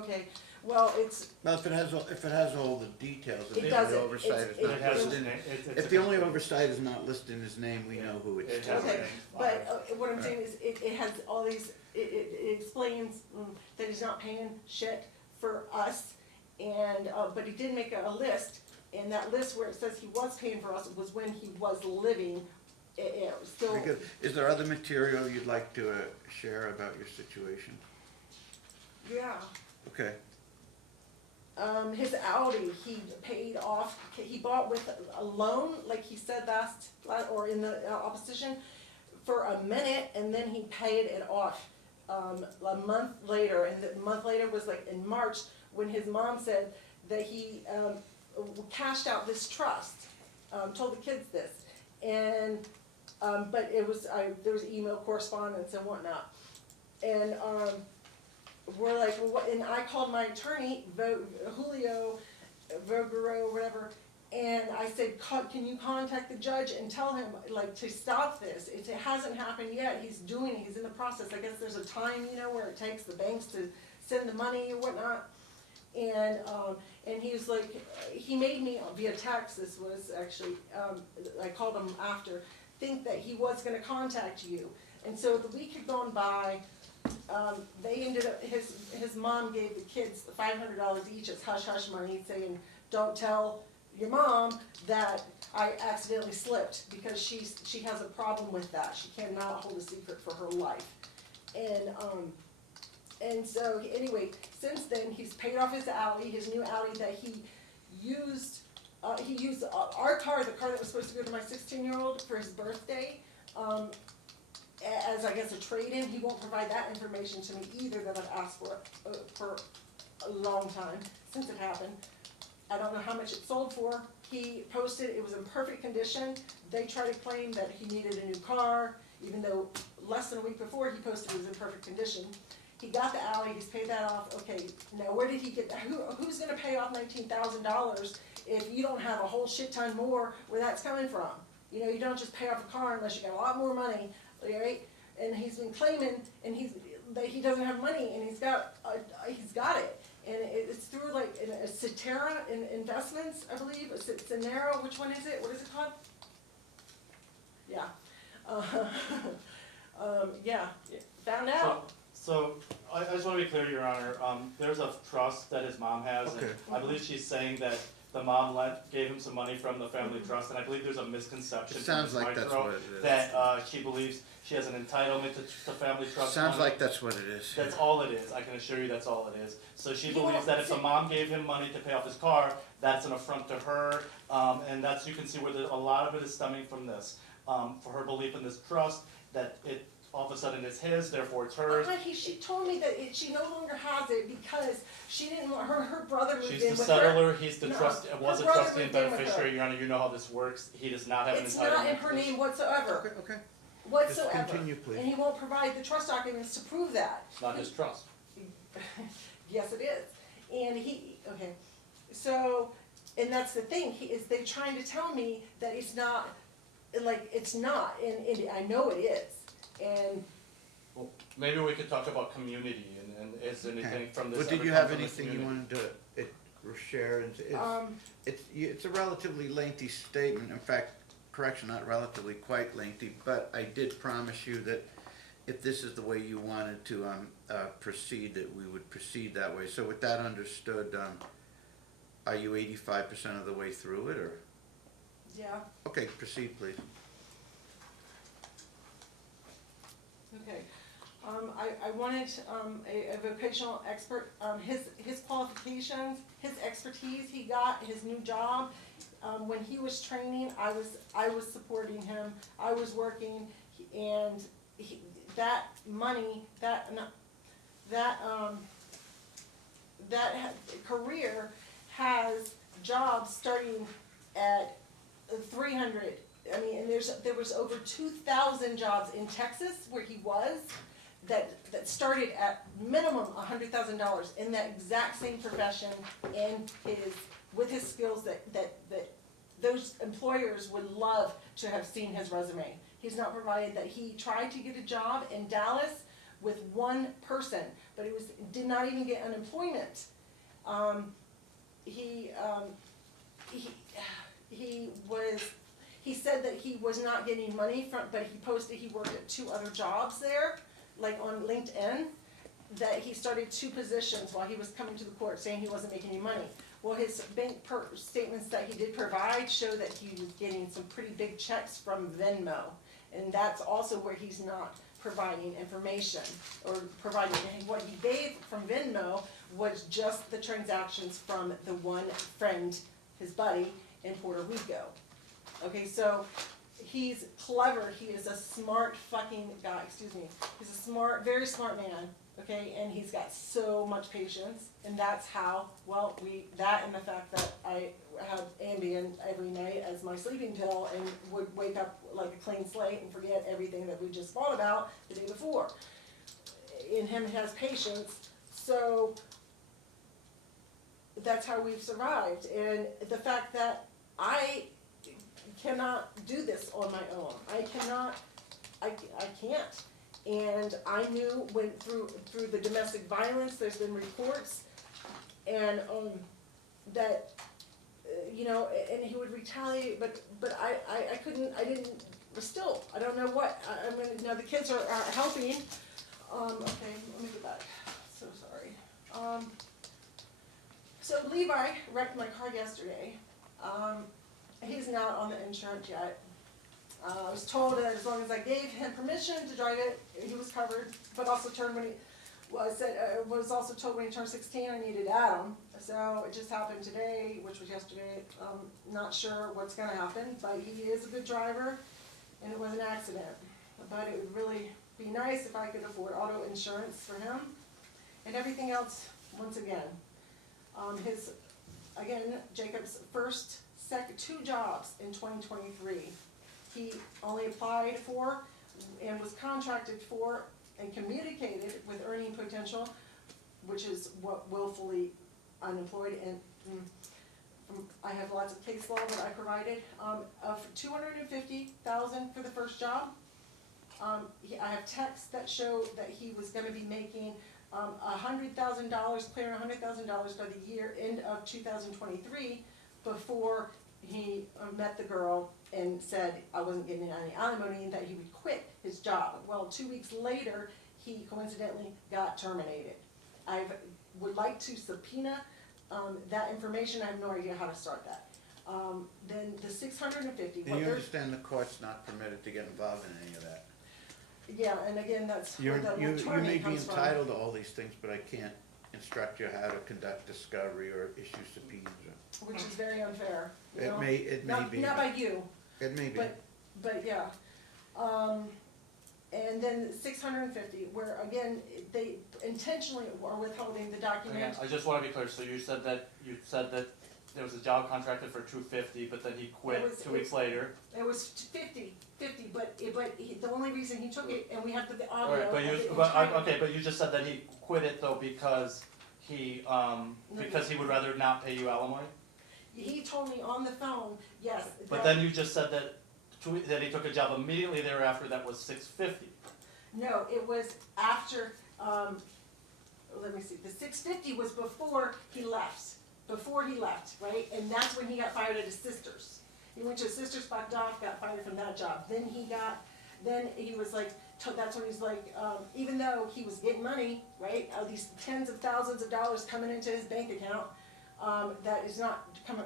Okay, well, it's, Well, if it has all the details, It if doesn't. the oversight It's- is not it has listed, it's if the only oversight is not listed in his name, we know who it's It to. has okay, name. but what I'm saying is, it has all these, it explains that he's not paying shit for us, and, but he did make a list, and that list where it says he was paying for us was when he was living, it was still. Very good. Is there other material you'd like to share about your situation? Yeah. Okay. His Audi, he paid off, he bought with a loan, like he said or in the opposition, for a minute, and then he paid it off, a month later, and the month later was like in March, when his mom said that he, cashed out this trust, told the kids this, and, but it was, there was email correspondence and whatnot, and, we're like, well, what, and I called my attorney, Julio Vergaro, whatever, and I said, can you contact the judge and tell him, like, to stop this? It hasn't happened yet, he's in the process. I guess there's a time, where it takes the banks to send the money or whatnot. And he was like, he made me, via text, this was actually, I called him after, think that he was gonna contact you. And so the week had gone by, they ended up, his mom gave the kids $500 each as hush-hush money, saying, don't tell your mom that I accidentally slipped, because she has a problem with that. She cannot hold a secret for her life. And so, anyway, since then, he's paid off his Audi, his new Audi that he used our car, the car that was supposed to go to my 16-year-old for his birthday, as I guess a trade-in. He won't provide that information to me either, that I've asked for a long time, since it happened. I don't know how much it sold for. He posted it was in perfect condition. They tried to claim that he needed a new car, even though less than a week before he posted it was in perfect condition. He got the Audi, he's paid that off. Okay, now where did he get that? Who's gonna pay off $19,000 if you don't have a whole shit ton more where that's coming from? You don't just pay off a car unless you got a lot more money, right? And he's been claiming, and that he doesn't have money, and he's got it. And it's through like a Cetera Investments, I believe. Cenero, which one is it? What is it called? Yeah. Yeah, found out. So, I just want to be clear, Your Honor, there's a trust that his mom has, Okay. and I believe she's saying that the mom gave him some money from the family trust, and I believe there's a misconception It sounds from like Ms. that's Micro what it is. that she believes she has an entitlement to family trust Sounds money. like that's what it is. That's all it is. I can assure you that's all it is. So she You believes won't that if the see- mom gave him money to pay off his car, that's an affront to her, and that's, you can see where a lot of it is stemming from this. For her belief in this trust, that it all of a sudden is his, therefore it's hers. She told me that she no longer has it because she didn't want her brother moved She's in the with her. settler, he's the No, trust, her was a brother trustee and moved in with beneficiary, her. Your Honor, you know how this works. He does not have an entitlement. It's not in her to this. name whatsoever, Okay. whatsoever. Just continue, please. And he won't provide the trust documents to prove that. It's not his trust. Yes, it is. And okay, so, and that's the thing, they're trying to tell me that it's not, like, it's not, and I know it is. And Well, maybe we could talk about community, and is there anything from this But did ever you come have from the anything you community? wanted to share? It's a relatively lengthy statement. In fact, correction, not relatively, quite lengthy, but I did promise you that if this is the way you wanted to proceed, that we would proceed that way. So with that understood, are you 85% of the way through it, or? yeah, Okay, proceed, please. okay. I wanted a vocational expert, his qualifications, his expertise he got, his new job. When he was training, I was supporting him, I was working, and that money, that career has jobs starting at 300. I mean, and there was over 2,000 jobs in Texas where he was that started at minimum $100,000 in that exact same profession and with his skills that those employers would love to have seen his resume. He's not provided that. He tried to get a job in Dallas with one person, but did not even get unemployment. He said that he was not getting money from, but he posted he worked at 2 other jobs there, like on LinkedIn, that he started 2 positions while he was coming to the court saying he wasn't making any money. Well, his bank statements that he did provide show that he was getting some pretty big checks from Venmo, and that's also where he's not providing information, or providing, and what he gave from Venmo was just the transactions from the one friend, his buddy, in Puerto Rico. Okay, so he's clever, he is a smart fucking guy, excuse me. He's a smart, very smart man, okay, and he's got so much patience, and that's how, well, that and the fact that I have Ambien every night as my sleeping pill and would wake up like a clean slate and forget everything that we just fought about the day before. And him has patience, so that's how we've survived. And the fact that I cannot do this on my own. I can't. And I knew when through the domestic violence, there's been reports, and that you know, and he would retaliate, but I couldn't, I didn't. But still, I don't know what. I mean, now the kids are helping. Okay, let me go back. So sorry. So Levi wrecked my car yesterday. He's not on the insurance yet. I was told that as long as I gave him permission to drive it, he was covered, but also was also told when he turned 16 I needed to add him. So it just happened today, which was yesterday. Not sure what's going to happen, but he is a good driver, and it was an accident. But it would really be nice if I could afford auto insurance for him, and everything else, once again. Jacob's first 2 jobs in 2023. He only applied for and was contracted for and communicated with earning potential, which is what willfully unemployed, and I have lots of case law that I provided, of $250,000 for the first job. I have texts that show that he was going to be making $100,000, clearing $100,000 by the year end of 2023, before he met the girl and said I wasn't getting any alimony and that he would quit his job. Well, 2 weeks later, he coincidentally got terminated. I would like to subpoena that information. I have no idea how to start that. Then the 650. And you understand the court's not permitted to get involved in any of that? Yeah, and again, that's where the You attorney may be comes from. entitled to all these things, but I can't instruct you how to conduct discovery or issue subpoenas. Which is very unfair. You know? It may be. Not by you. It may be. But yeah. And then 650, where again, they intentionally are withholding the document. Again, I just want to be clear, so you said that there was a job contracted for $250, but then he quit 2 weeks later. It was 50, but the only reason he took it, and we have the audio. Alright, but you just said that he quit it though because he would rather not pay you alimony? He told me on the phone, yes. But then you just said that he took a job immediately thereafter that was $650. No, it was after, let me see, the 650 was before he left. Right? And that's when he got fired at his sister's. He went to his sister's, fucked off, got fired from that job. Then he was like, that's when he's like, even though he was getting money, right, these tens of thousands of dollars coming into his bank account, that is not coming.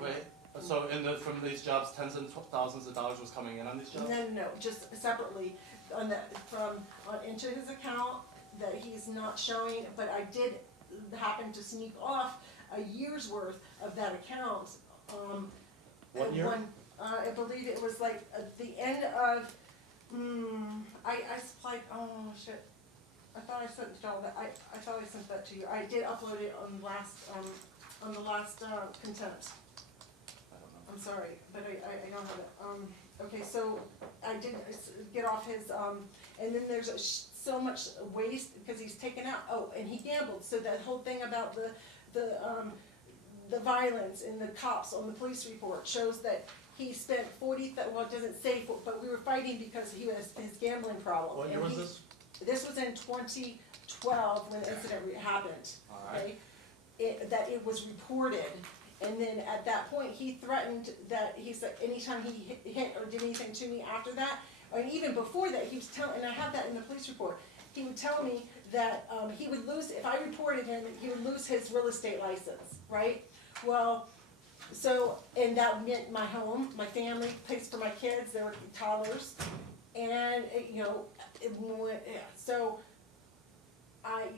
Wait, so from these jobs, tens of thousands of dollars was coming in on these jobs? No, just separately into his account that he's not showing, but I did happen to sneak off a year's worth of that account. 1 year? I believe it was like at the end of, I supplied, oh shit. I thought I sent it all that, I thought I sent that to you. I did upload it on the last contempt. I don't know. I'm sorry, but I don't have it. Okay, so I did get off his, and then there's so much waste because he's taken out, and he gambled. So that whole thing about the violence and the cops on the police report shows that he spent well, it doesn't say, but we were fighting because he has his gambling problem. What year was this? This was in 20, 12, when the incident happened, okay? That it was reported, and then at that point, he threatened that, he said, anytime he hit or did anything to me after that, or even before that, he was telling, and I have that in the police report, he would tell me that, he would lose, if I reported him, he would lose his real estate license, right? Well, so, and that meant my home, my family, place for my kids, they were toddlers, and, you know, so, I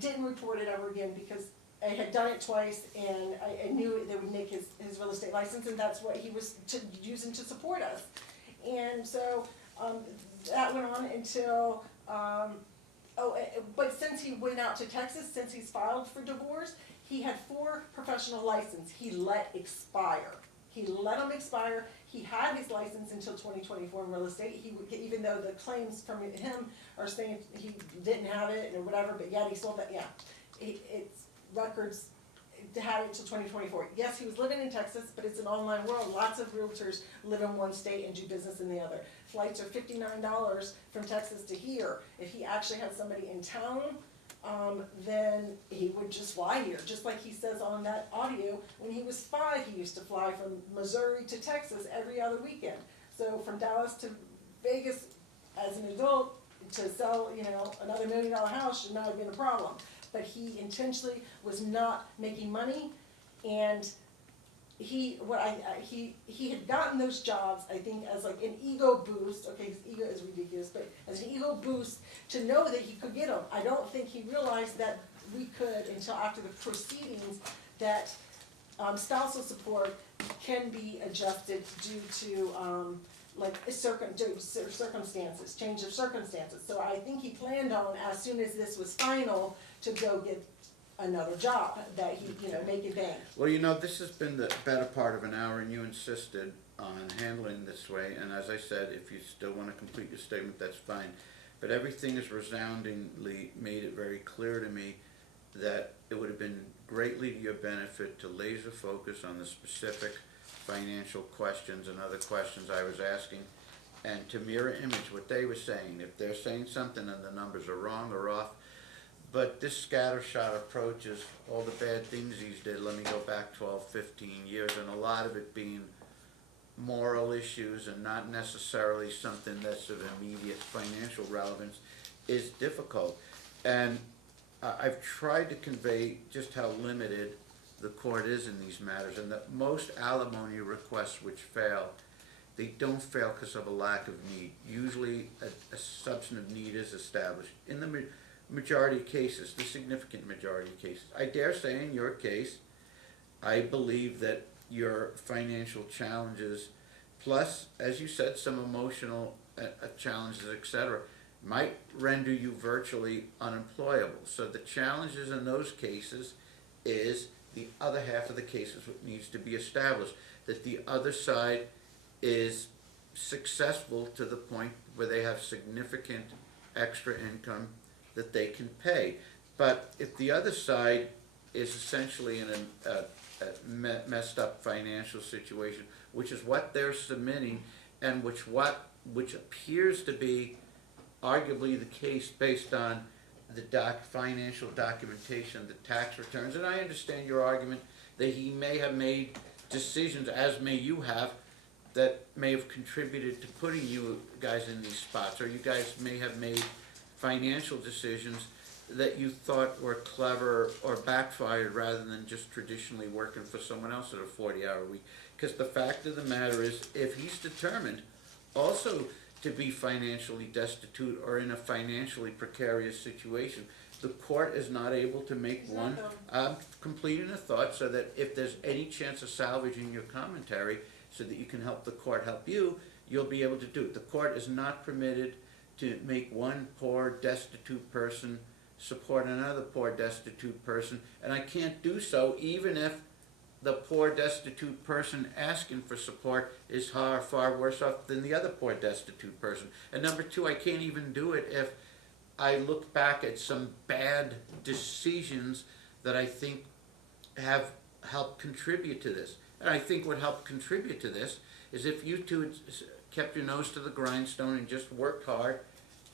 didn't report it ever again because I had done it twice and I knew they would make his real estate license, and that's what he was using to support us. And so, that went on until, but since he went out to Texas, since he's filed for divorce, he had 4 professional licenses he let expire. He let them expire. He had his license until 2024 in real estate. He would, even though the claims from him are saying he didn't have it or whatever, but yet he sold that, yeah. It's records, had it till 2024. Yes, he was living in Texas, but it's an online world. Lots of realtors live in one state and do business in the other. Flights are $59 from Texas to here. If he actually had somebody in town, then he would just fly here. Just like he says on that audio, when he was 5, he used to fly from Missouri to Texas every other weekend. So from Dallas to Vegas as an adult to sell, you know, another $1 million house should not have been a problem. But he intentionally was not making money, and he had gotten those jobs, I think, as like an ego boost. Okay, his ego is ridiculous, but as an ego boost to know that he could get them. I don't think he realized that we could until after the proceedings that spousal support can be adjusted due to circumstances, change of circumstances. So I think he planned on, as soon as this was final, to go get another job that he, you know, make it bank. Well, you know, this has been the better part of an hour, and you insisted on handling this way, and as I said, if you still want to complete your statement, that's fine. But everything has resoundingly made it very clear to me that it would have been greatly to your benefit to laser focus on the specific financial questions and other questions I was asking, and to mirror image what they were saying. If they're saying something and the numbers are wrong or off, but this scattershot approach is all the bad things he's did. Let me go back 12, 15 years, and a lot of it being moral issues and not necessarily something that's of immediate financial relevance is difficult. And I've tried to convey just how limited the court is in these matters, and that most alimony requests which fail, they don't fail because of a lack of need. Usually a substantive need is established. In the majority of cases, the significant majority of cases. I dare say in your case, I believe that your financial challenges, plus, as you said, some emotional challenges, etc., might render you virtually unemployable. So the challenges in those cases is the other half of the cases what needs to be established, that the other side is successful to the point where they have significant extra income that they can pay. But if the other side is essentially in a messed up financial situation, which is what they're submitting, and which appears to be arguably the case based on the financial documentation, the tax returns, and I understand your argument that he may have made decisions, as may you have, that may have contributed to putting you guys in these spots, or you guys may have made financial decisions that you thought were clever or backfired rather than just traditionally working for someone else at a 40-hour week. Because the fact of the matter is, if he's determined also to be financially destitute or in a financially precarious situation, the court is not able to make one, completing a thought, so that if there's any chance of salvaging your commentary so that you can help the court help you, you'll be able to do it. The court is not permitted to make one poor destitute person support another poor destitute person, and I can't do so even if the poor destitute person asking for support is far worse off than the other poor destitute person. And number two, I can't even do it if I look back at some bad decisions that I think have helped contribute to this. And I think what helped contribute to this is if you two had kept your nose to the grindstone and just worked hard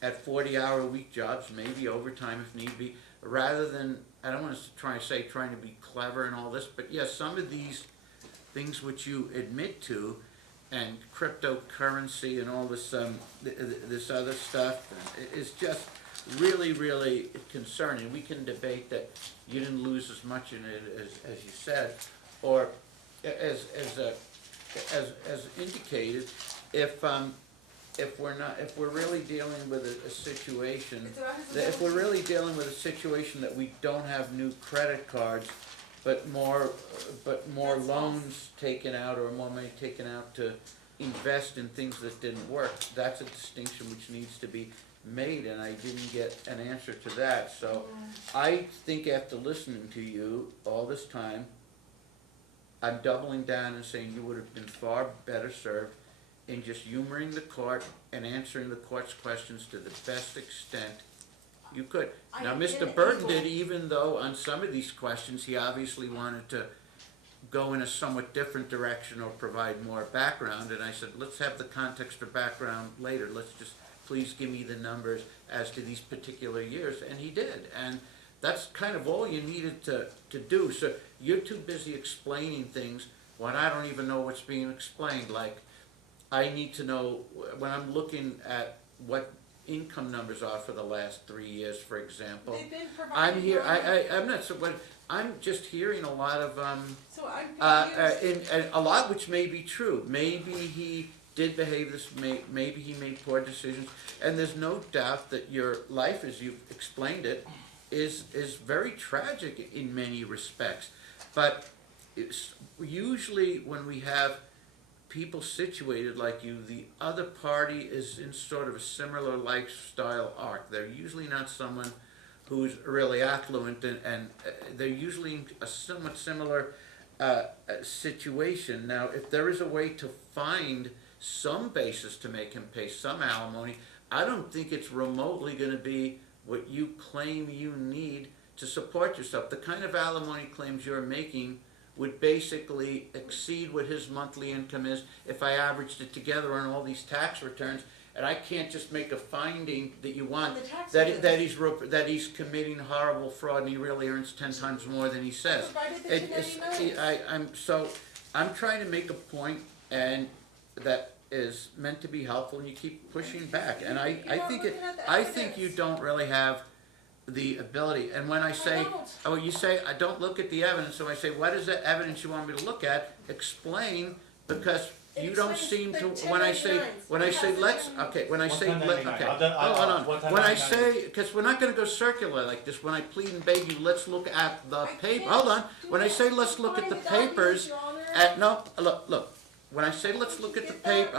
at 40-hour-a-week jobs, maybe overtime if need be, rather than, I don't want to try to be clever and all this, but yes, some of these things which you admit to, and cryptocurrency and all this, this other stuff, is just really, really concerning. We can debate that you didn't lose as much in it as you said, or as indicated, if we're really dealing with a situation, if we're really dealing with a situation that we don't have new credit cards, but more loans taken out or more money taken out to invest in things that didn't work, that's a distinction which needs to be made, and I didn't get an answer to that. So I think after listening to you all this time, I'm doubling down and saying you would have been far better served in just humoring the court and answering the court's questions to the best extent you could. Now, Mr. Burton did, even though on some of these questions he obviously wanted to go in a somewhat different direction or provide more background, and I said, let's have the context or background later. Let's just please give me the numbers as to these particular years, and he did. And that's kind of all you needed to do. So you're too busy explaining things when I don't even know what's being explained. Like, I need to know, when I'm looking at what income numbers are for the last 3 years, for example. They've been provided. I'm not so, but I'm just hearing a lot of, So I'm confused. and a lot which may be true. Maybe he did behave this, maybe he made poor decisions, and there's no doubt that your life, as you've explained it, is very tragic in many respects. But it's usually when we have people situated like you, the other party is in sort of a similar lifestyle arc. They're usually not someone who's really affluent, and they're usually in a somewhat similar situation. Now, if there is a way to find some basis to make him pay some alimony, I don't think it's remotely going to be what you claim you need to support yourself. The kind of alimony claims you're making would basically exceed what his monthly income is if I averaged it together on all these tax returns, and I can't just make a finding that you want that he's committing horrible fraud and he really earns 10 times more than he says. I'm trying to make a point, and that is meant to be helpful, and you keep pushing back, and I think you don't really have the ability. And when I say, oh, you say I don't look at the evidence, so I say, what is the evidence you want me to look at? Explain, because you don't seem to. When I say let's, okay, when I say let, okay, hold on. When I say, because we're not going to go circular like this. When I plead and beg you, let's look at the paper. Hold on. When I say let's look at the papers, look. When I say let's look at the paper,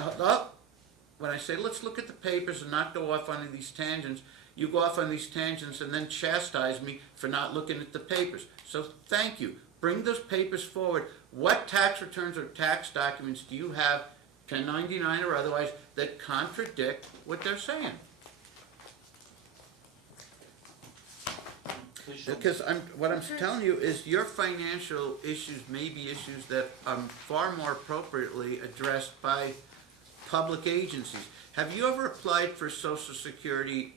when I say let's look at the papers and not go off on these tangents, you go off on these tangents and then chastise me for not looking at the papers. So thank you. Bring those papers forward. What tax returns or tax documents do you have, 1099 or otherwise, that contradict what they're saying? Because what I'm telling you is your financial issues may be issues that are far more appropriately addressed by public agencies. Have you ever applied for Social Security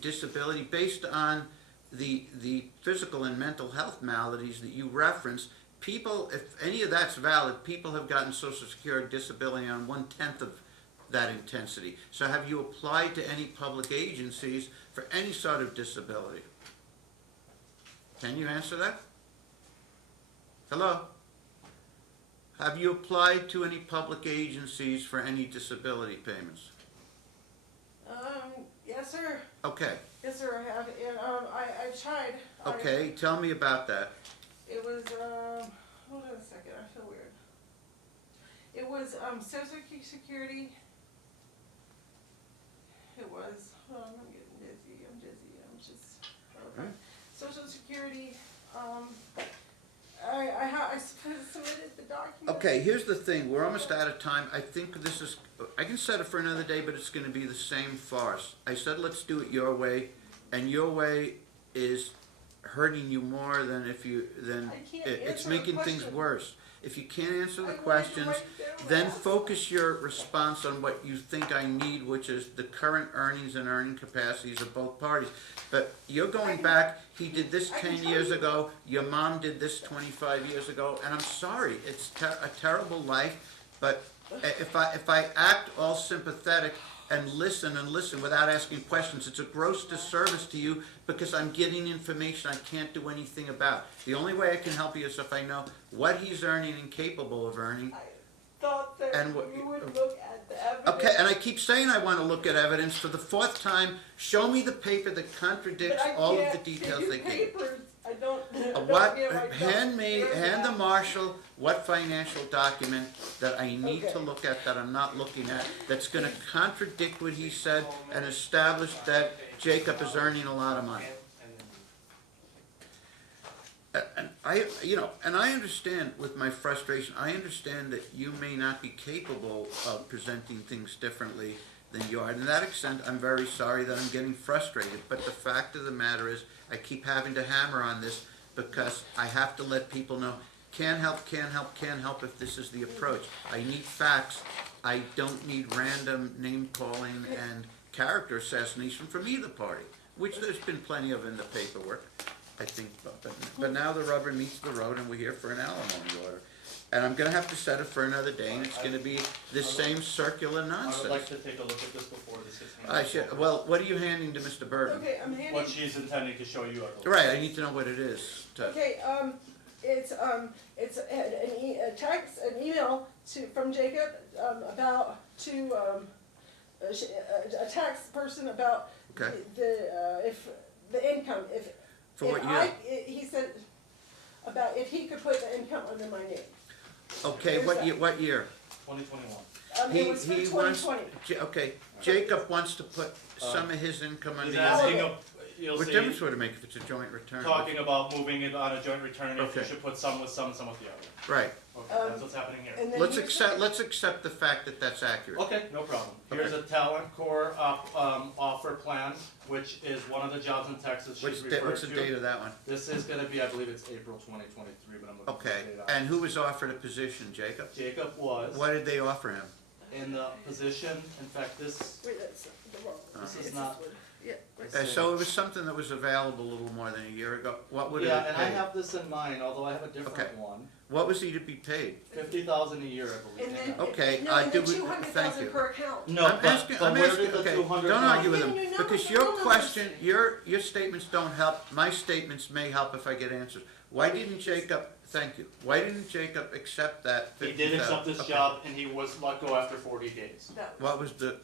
disability based on the physical and mental health maladies that you reference? People, if any of that's valid, people have gotten Social Security disability on 1/10 of that intensity. So have you applied to any public agencies for any sort of disability? Can you answer that? Hello? Have you applied to any public agencies for any disability payments? Yes, sir. Okay. Yes, sir, I have, and I've tried. Okay, tell me about that. It was, hold on a second, I feel weird. It was, Social Security. It was, hold on, I'm getting dizzy, I'm just, Social Security, I submitted the document. Okay, here's the thing, we're almost out of time. I think this is, I can set it for another day, but it's going to be the same farce. I said let's do it your way, and your way is hurting you more than if you, than I can't it's answer the making things question. worse. If you can't answer the I wanted to questions, write down then that. focus your response on what you think I need, which is the current earnings and earning capacities of both parties. But you're going back, he did this I can 10 tell years you- ago, your mom did this 25 years ago, and I'm sorry, it's a terrible life, but if I act all sympathetic and listen without asking questions, it's a gross disservice to you because I'm getting information I can't do anything about. The only way I can help you is if I know what he's earning and capable of earning. I thought that And what- you would look at the evidence. Okay, and I keep saying I want to look at evidence for the fourth time. Show me the paper that But contradicts I all of can't the give details you they gave. papers. I don't What, get my hand the stuff. marshal what financial document that I need to Okay. look at that I'm not looking at, that's gonna contradict what he said and establish that Jacob is earning a lot of money. And I understand with my frustration, I understand that you may not be capable of presenting things differently than you are. And to that extent, I'm very sorry that I'm getting frustrated, but the fact of the matter is, I keep having to hammer on this because I have to let people know, can't help if this is the approach. I need facts. I don't need random name calling and character assassination from either party, which there's been plenty of in the paperwork, I think. But now the rubber meets the road and we're here for an alimony order. And I'm gonna have to set it for another day, and it's gonna be this same circular I would like nonsense. to take a look at this before this gets handed I should, well, what are you handing to Mr. Burton? Okay, I'm handing. What she's intending to show you. Right, I need to know what it is. Okay, it's a text, an email from Jacob, about a tax person about Okay. if the income, For what year? He said about if he could put the income under my name. Okay, what year? 2021. It was for He wants, 2020. okay, Jacob wants to put some of his income under He's your asking, name. you'll What see, difference would it make if it's a joint return? talking about moving it on a joint return, if you Okay. should put some with some with the other. Right, Okay, that's what's happening here. And then let's he was accept the fact that that's accurate. Okay, no problem. Here's a talent core offer plan, which is one of the jobs in Texas she's referred to. What's the date of that one? This is gonna be, I believe it's April 2023, but I'm looking for Okay, the date out. and who was offered a position, Jacob? Jacob was What did they offer him? in the position, in fact, this, Wait, that's the wrong. This is it's not- one. Yeah. right. So it was something that was available a little more than a year ago. What would it yeah, have and I paid? have this in mind, although I have a Okay. different one. What was he to be paid? 50,000 a year, I believe. And then, Okay, no, I and do then with- 200,000 you. per account. No, I'm but asking, where did the okay, 200,000? don't argue with No, him, no, no, because no, your no, no. question, your statements don't help, my statements may help if I get answers. Why didn't Jacob, thank you, why didn't Jacob accept that He 50,000? did accept this Okay. job, and he was let go after 40 days. That- What was the,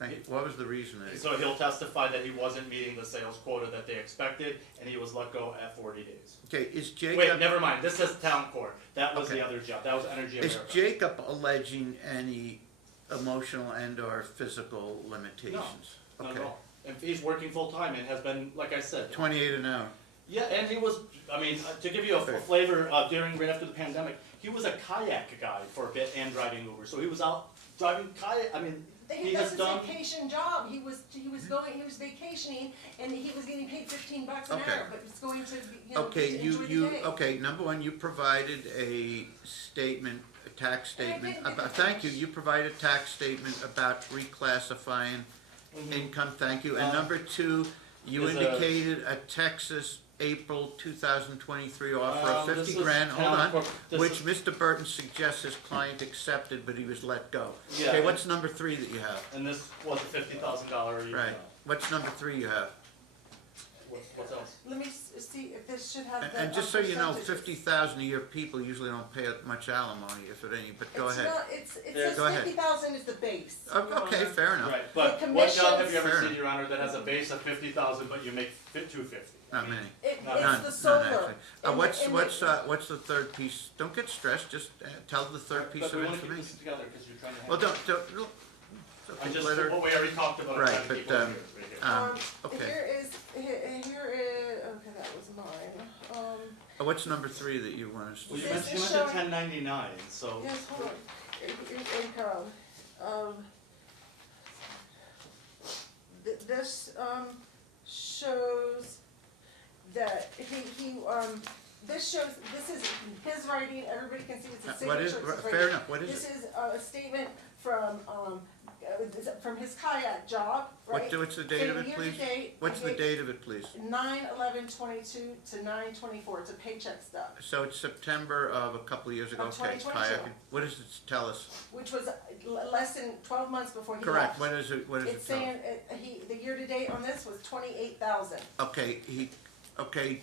thank you, what was the reason? So he'll testify that he wasn't meeting the sales quota that they expected, and he was let go at 40 days. Okay, is Wait, Jacob, never mind, this says town court. That was Okay. the other job, that was Energy is America. Jacob alleging any emotional and or physical limitations? Not at Okay. all. And he's working full-time and has been, like I said. 28 an hour. Yeah, and he was, I mean, to give you a Okay. flavor, right after the pandemic, he was a kayak guy for a bit and driving Uber. So he was out driving kayak, I mean, he has That's his done, vacation job. He was vacationing, and he was getting paid $15 an Okay. hour, but was going to, Okay, to enjoy the day. okay, number one, you provided a statement, a tax statement, didn't get the thank you, you provided a tax statement about reclassifying income, thank you. And number two, you Is a- indicated a Texas April 2023 offer of this 50 was grand, hold town on, corp- this which is- Mr. Burton suggests his client accepted, but he was let go. Yeah, Okay, and- what's number three that you have? and this was a $50,000 a year Right, job. what's number three you have? What else? Let me see if this should have the. And just so you know, percentages. 50,000 a year people usually don't pay much alimony, if at any, but go It's ahead. not, it Yeah, says go ahead. 50,000 is the base. Okay, fair enough. Right, but The what job have commissions- you ever Fair seen, enough. Your Honor, that has a base of 50,000, but you make $250? Not many. It's None, the None, solar. actually. And the- What's and the third piece? Don't get stressed, just tell the third piece But of we want to keep this information. together, because you're trying to. Well, don't, I just, let her- what we already talked about, I'm Right, trying to but, keep on here, right here. okay. Here is, okay, that was mine. What's number three that you want us to Well, you This mentioned is 1099, so. Yes, hold on. Income. This, shows this shows, this is his writing, everybody can see it's a signature. What is, it's his fair writing. enough, what is This it? is a statement from his kayak job, right? What's the date of it, please? Year-to-date, What's the date of it, please? 9/11/22 to 9/24, it's a paycheck stub, So it's September of a couple of years ago, Of okay, 2022. kayaking. What does it tell us? which was less than 12 months before he Correct, left. what is it It's tell us? saying, the year-to-date on this was 28,000. Okay,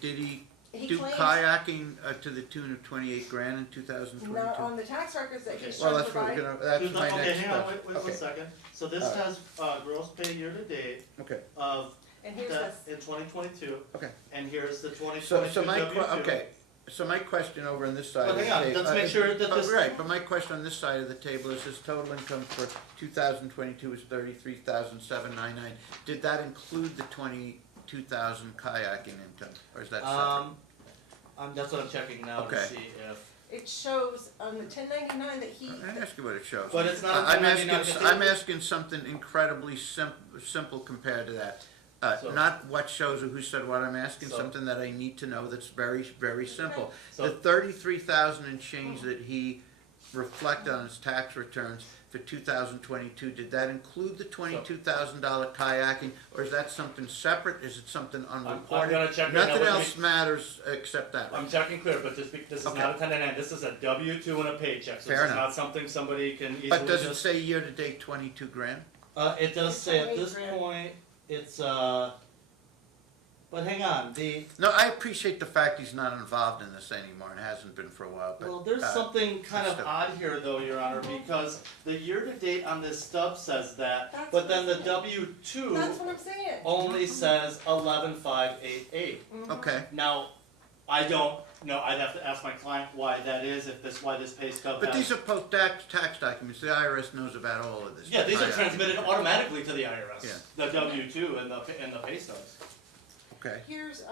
did he He do claims, kayaking to the tune of 28 grand in 2022? not on the tax records that he's Well, trying to that's what we're provide. gonna, that's my Okay, next hang on, question. wait 1 Okay, second. So this Alright. has, gross pay year to date okay, of, And here's that, this, in 2022, okay. and here's the So, 2022 so my, W2. okay, so my question over on this side But of the hang on, table. let's make sure that this- Right, but my question on this side of the table is his total income for 2022 is 33,799. Did that include the 22,000 kayaking income, or is that separate? That's what I'm checking now to Okay. see if, it shows on the 1099 that he, I ask you what it shows. but it's not. I'm 1099, I'm asking something incredibly simple compared to that. So- Not what shows or who said what, I'm asking So- something that I need to know that's very, very simple. So- The 33,000 and change that he reflected on his tax returns for 2022, did that include the $22,000 kayaking, or is that something separate, is it something I'm unreported? gonna check right now. Nothing Let me- else matters except that. I'm checking clear, but this is Okay. not a 1099, this is a W-2 and a paycheck, so Fair this is enough. not something somebody can easily But does it just. say year-to-date 22 grand? It does say at this 28 grand. point, it's, but hang on, No, I appreciate the fact he's not involved in this anymore and hasn't been for a while, but. well, there's something kind of still. odd here though, Your Honor, because the year-to-date on this stub says that, That's but then the what W-2 that's what I'm saying. only says 11,588. Okay, Now, I don't know, I'd have to ask my client why that is, why this pay stub but has. these are post-tax documents, the IRS knows about all of this. Yeah, these are Kayaking. transmitted automatically to the IRS, Yeah. the W-2 and the pay stubs. Okay, Here's,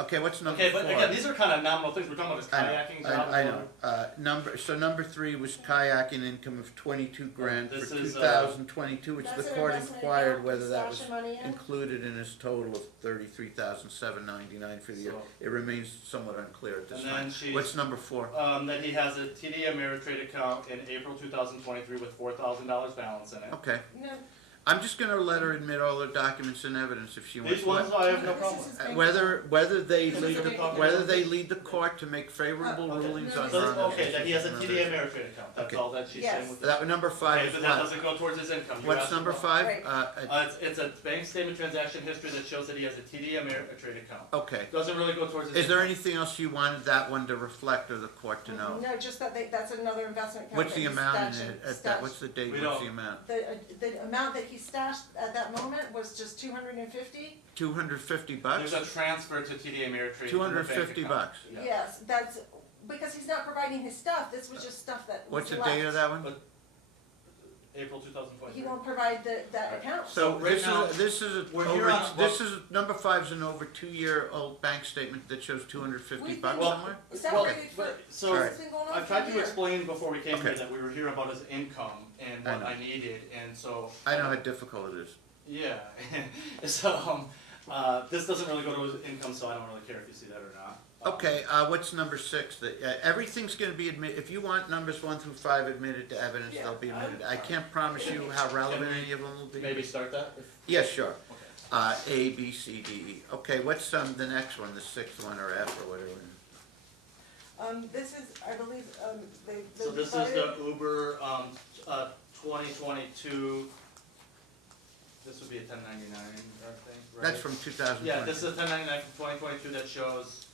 okay, what's number Okay, 4? but again, these are kind of nominal things, we're talking about his I know, kayaking job. I know, number 3 was kayaking income of 22 grand for This is, 2022, which that's the an court investment inquired account, whether that was stashing money in. included in his total of 33,799 for the year. So- It remains somewhat unclear at this And then time. she's- What's number 4? That he has a TD Ameritrade account in April 2023 with $4,000 balance in it. Okay, no, I'm just gonna let her admit all the documents and evidence if she wants. These ones I have no This problem is with. his bank Whether they This lead is a the, big- whether they lead the court to make favorable Okay. rulings No, on this is- her. Okay, that he has a TD Ameritrade account, that's Okay. all that she's Yes. saying with this. That, number 5 Okay, is but that what? doesn't go towards his income. You What's asked number about- 5? Right. It's a bank statement transaction history that shows that he has a TD Ameritrade account. Okay. Doesn't really go towards his Is there income. anything else you wanted that one to reflect or the court to know? no, just that that's another investment account. What's that the he's amount in stashing- it, at that, stashed. what's the date, We what's don't- the amount? The amount that he stashed at that moment was just 250? $250? There's a transfer to TD Ameritrade. $250 bucks. Yeah. Yes, that's, because he's not providing his stuff, this was just stuff that was What's the left. date of that one? April 2023. He won't provide that account. So right this now, is, this is, we're over, here on- this is, number 5 is an over 2-year-old bank statement that shows $250 We've bucks been- somewhere? Separated for, but- so- this has been going on I for tried a to year. explain before we came here Okay. that we were here about his income and I what know. I needed, and so. I know how difficult it is. Yeah, so, this doesn't really go to his income, so I don't really care if you see that or not. Okay, what's number 6? Everything's gonna be admitted, if you want numbers 1 through 5 admitted to evidence, Yeah, they'll be admitted. I can't promise you how relevant any of them will be. Maybe start that? Yeah, sure. Okay. A, B, C, D, E. Okay, what's the next one, the 6th one, or F, or whatever? This is, I believe, they So this is divided- the Uber, 2022, this would be a 1099, I think, right? That's from 2020. Yeah, this is a 1099 from 2022 that shows,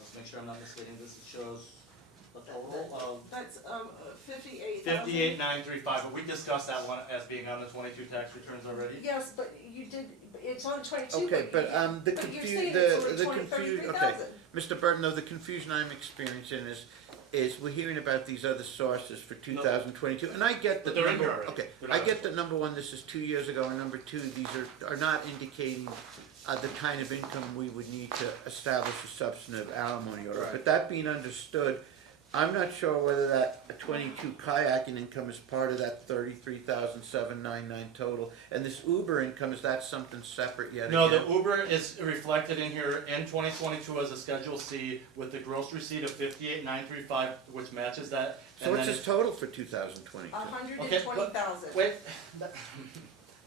let's make sure I'm not misleading, this shows a total of That's, 58,000. 58,935, but we discussed that one as being on the 22 tax returns already. Yes, but you did, it's on 22. Okay, but the But you're confu- saying it's only the 20, confusion, okay. 33,000. Mr. Burton, though, the confusion I'm experiencing is we're hearing about these other sources for 2022, and I get that But they're in number, here already. okay, They're I not- get that number 1, this is 2 years ago, and number 2, these are not indicating the kind of income we would need to establish a substantive alimony order. Right. But that being understood, I'm not sure whether that 22 kayaking income is part of that 33,799 total, and this Uber income, is that something separate yet No, again? the Uber is reflected in here in 2022 as a Schedule C with the gross receipt of 58,935, which matches that. So and what's then his total for 2022? 120,000. Wait,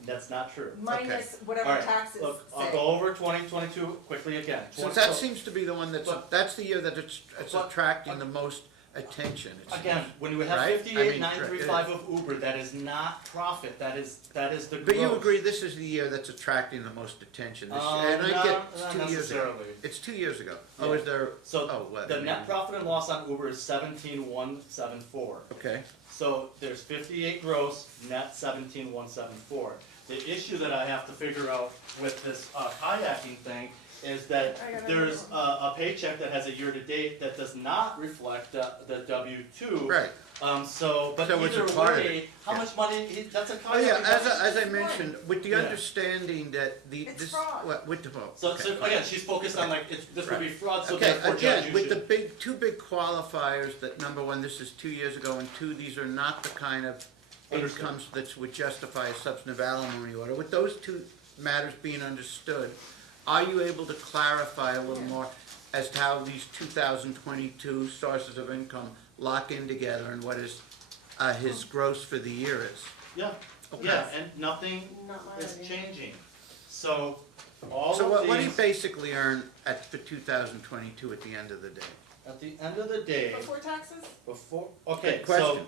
that's not true. Minus whatever All right, taxes look, I'll say. go over 2022 quickly again. Since that seems to be the one that's the year that it's but- attracting the most attention. It seems. Again, when you have Right? I mean, 58,935 of Uber, that is not profit, that is the gross. But you agree this is the year that's attracting the most attention this year? And I get Not it's 2 years ago. necessarily. It's 2 years ago. Oh, Yeah. is there? So Oh, what? the net profit and loss on Uber is 17,174. Okay. So there's 58 gross, net 17,174. The issue that I have to figure out with this kayaking thing is that I gotta there's know. a paycheck that has a year-to-date that does not reflect the W-2. Right. But So it's a either part of way, it. how Yeah. much money, that's a Oh yeah, kayaking. as I mentioned, with the Yeah. understanding that It's this fraud. with the vote. So, okay, so fine. again, she's focused on like, this would be fraud, so Okay, therefore judge again, you with the should. two big qualifiers that number one, this is 2 years ago, and two, these are not the kind of Understood. incomes that would justify a substantive alimony order. With those two matters being understood, are you able to clarify a little more as to how these 2022 sources of income lock in together and what his gross for the year is? Yeah, Okay. yeah, and nothing Not my is idea. changing. So, all So of what do you these, basically earn for 2022 at the end of the day? at the end of the day, Before taxes? okay, Good so, question.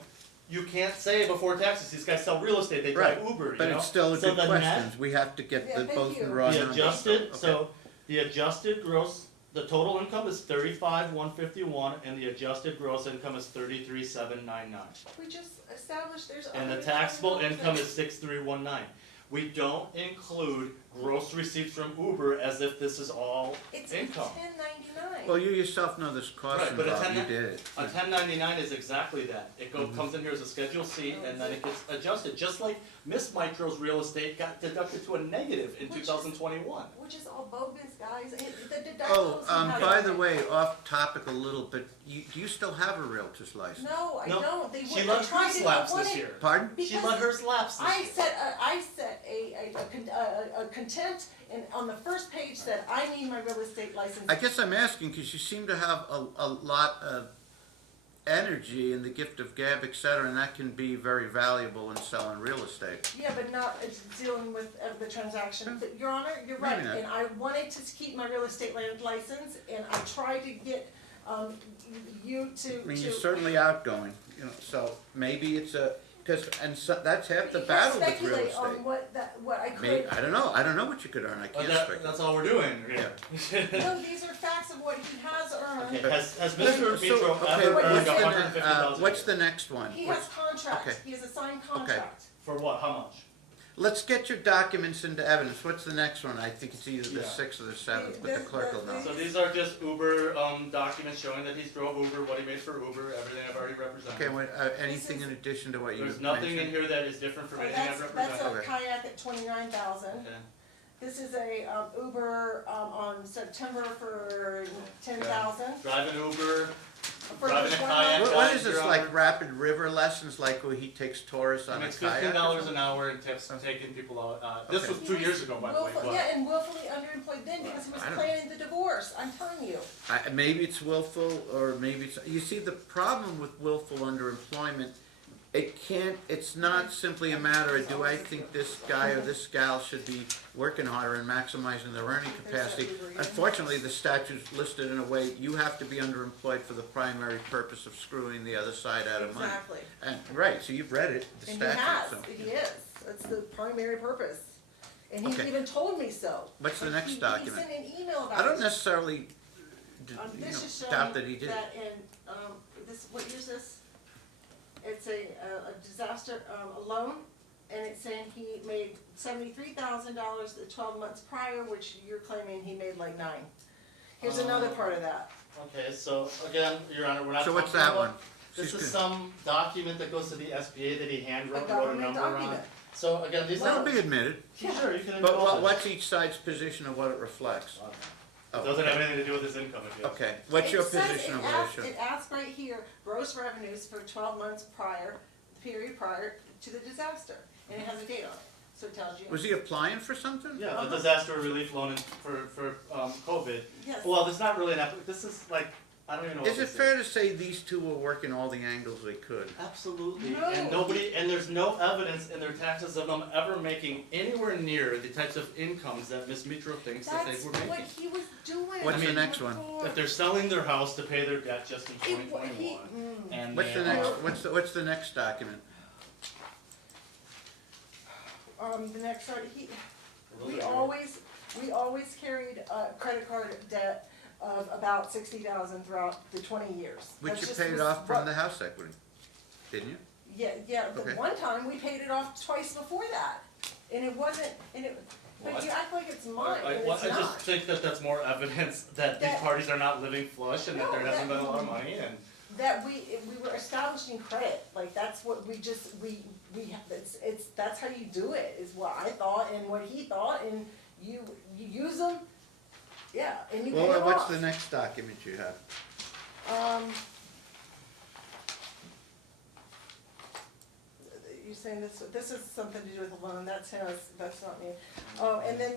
you can't say before taxes, these guys sell real estate, they drive Right, Uber, you But know? it's still a So good the net- question. We have to get Yeah, the thank both the you. raw The numbers. adjusted, Okay. so, the adjusted gross, the total income is 35,151, and the adjusted gross income is 33,799. We just established there's. And the other taxable things. income is 6,319. We don't include gross receipts from Uber as if this is all It's income. 1099. Well, you yourself know this cost Right, but a involved. You 10 did it. A 1099 is exactly that. It Mm-hmm. comes in here as a Schedule C, and then it gets adjusted, just like Miss Micro's real estate got deducted to a negative in Which is- 2021. Which is all bogus, guys. The deductibles. Oh, and how by to- the way, off topic a little, but do you still have a realtor's license? No, I No, don't. They She wouldn't. let I tried hers it. lapse I this wanted- year. Pardon? She Because let hers lapse this I year. set a contempt, and on the first page said, I need my real estate license. I guess I'm asking because you seem to have a lot of energy and the gift of gab, et cetera, and that can be very valuable in selling real estate. Yeah, but not dealing with the transaction. But, Your Honor, you're right, Maybe not. and I wanted to keep my real estate land license, and I tried to get, you to. I mean, you're certainly outgoing, you know, so maybe it's that's half the battle with real Speculate on estate. what I Maybe, could. I don't know what you could earn, I can't speculate. That's all we're doing. No, these are facts of what he has earned. Okay, has So, Mr. Vitro okay, ever what's earned the ne- $150,000? what's the next one? He has contract, okay. he has a signed contract. For what, how much? Let's get your documents into evidence. What's the next one? I think it's either the Yeah. 6th or the 7th, but the clerk will know. So these are just Uber documents showing that he's drove Uber, what he made for Uber, everything I've already represented. Okay, anything in addition to what you There's mentioned? nothing in here that is different from anything I've That's represented. a kayak at 29,000. Okay. This is a Uber on September for 10,000. Driving Uber, For driving a this one kayak. month. What is this, Your like Honor. rapid river lessons, like where he takes tourists he on a makes kayak? or $15 something? an hour and tips taking people out. This Okay. was 2 years ago, by the way. Willful- but- Yeah, and willfully underemployed then because he was I don't planning the divorce, I'm telling you. Maybe it's willful, or maybe it's, you see, the problem with willful underemployment, it's not simply a matter of, do I think this guy or this gal should be working harder and maximizing their earning capacity? Unfortunately, the statute's listed in a way, you have to be underemployed for the primary purpose of screwing the other side out of money. Exactly. And, right, so you've read it, the And he statute, has, so. he is, that's the primary purpose. And he Okay. even told me so. What's the Like, next document? He sent an email about it. I don't necessarily, This is doubt showing that he did. that in, what year is this? It's a disaster, loan, and it's saying he made $73,000 the 12 months prior, which you're claiming he made like 9. Here's another part of that. Okay, so again, Your Honor, we're not So what's talking that about- one? This She's is good. some document that goes to the SBA that he hand A wrote a government number on. document. So again, these That'll are, be admitted, sure, you can but indulge it. what's each side's position of what it reflects? Oh, It doesn't okay. have anything to do with his income, if you ask me. Okay, what's your It says- position it of asks- ownership? It asks right here, gross revenues for 12 months prior, the period prior to the disaster, and it has a date on it, so it tells you. Was he applying for something? Yeah, the disaster relief loan for COVID. Yes. Well, there's not really this is like, I don't even know what Is it this fair to say these two were working all the angles they could? Absolutely, No, and and there's no evidence in their taxes of them ever making anywhere near the types of incomes that Ms. Mitro thinks that That's they were what making. he was doing. What's the next one? If they're selling their house to pay their debt just in He- 2021, and What's they the next, are- what's the next document? The next one, Those we are- always carried a credit card debt of about 60,000 throughout the 20 years. Which That's you just paid was off what- from the house equity, didn't you? Yeah, the Okay. one time we paid it off twice before that, and it wasn't, but What? you act like it's mine, and I it's just not. think that that's more evidence that these That- parties are not living flush and that No, there hasn't that- been a lot of money and. That we were establishing credit, like that's what we just, that's how you do it, is what I thought and what he thought, and you use them, yeah, and you pay Well, them what's off. the next document you have? You're saying this is something to do with a loan, that's not me. Oh, and then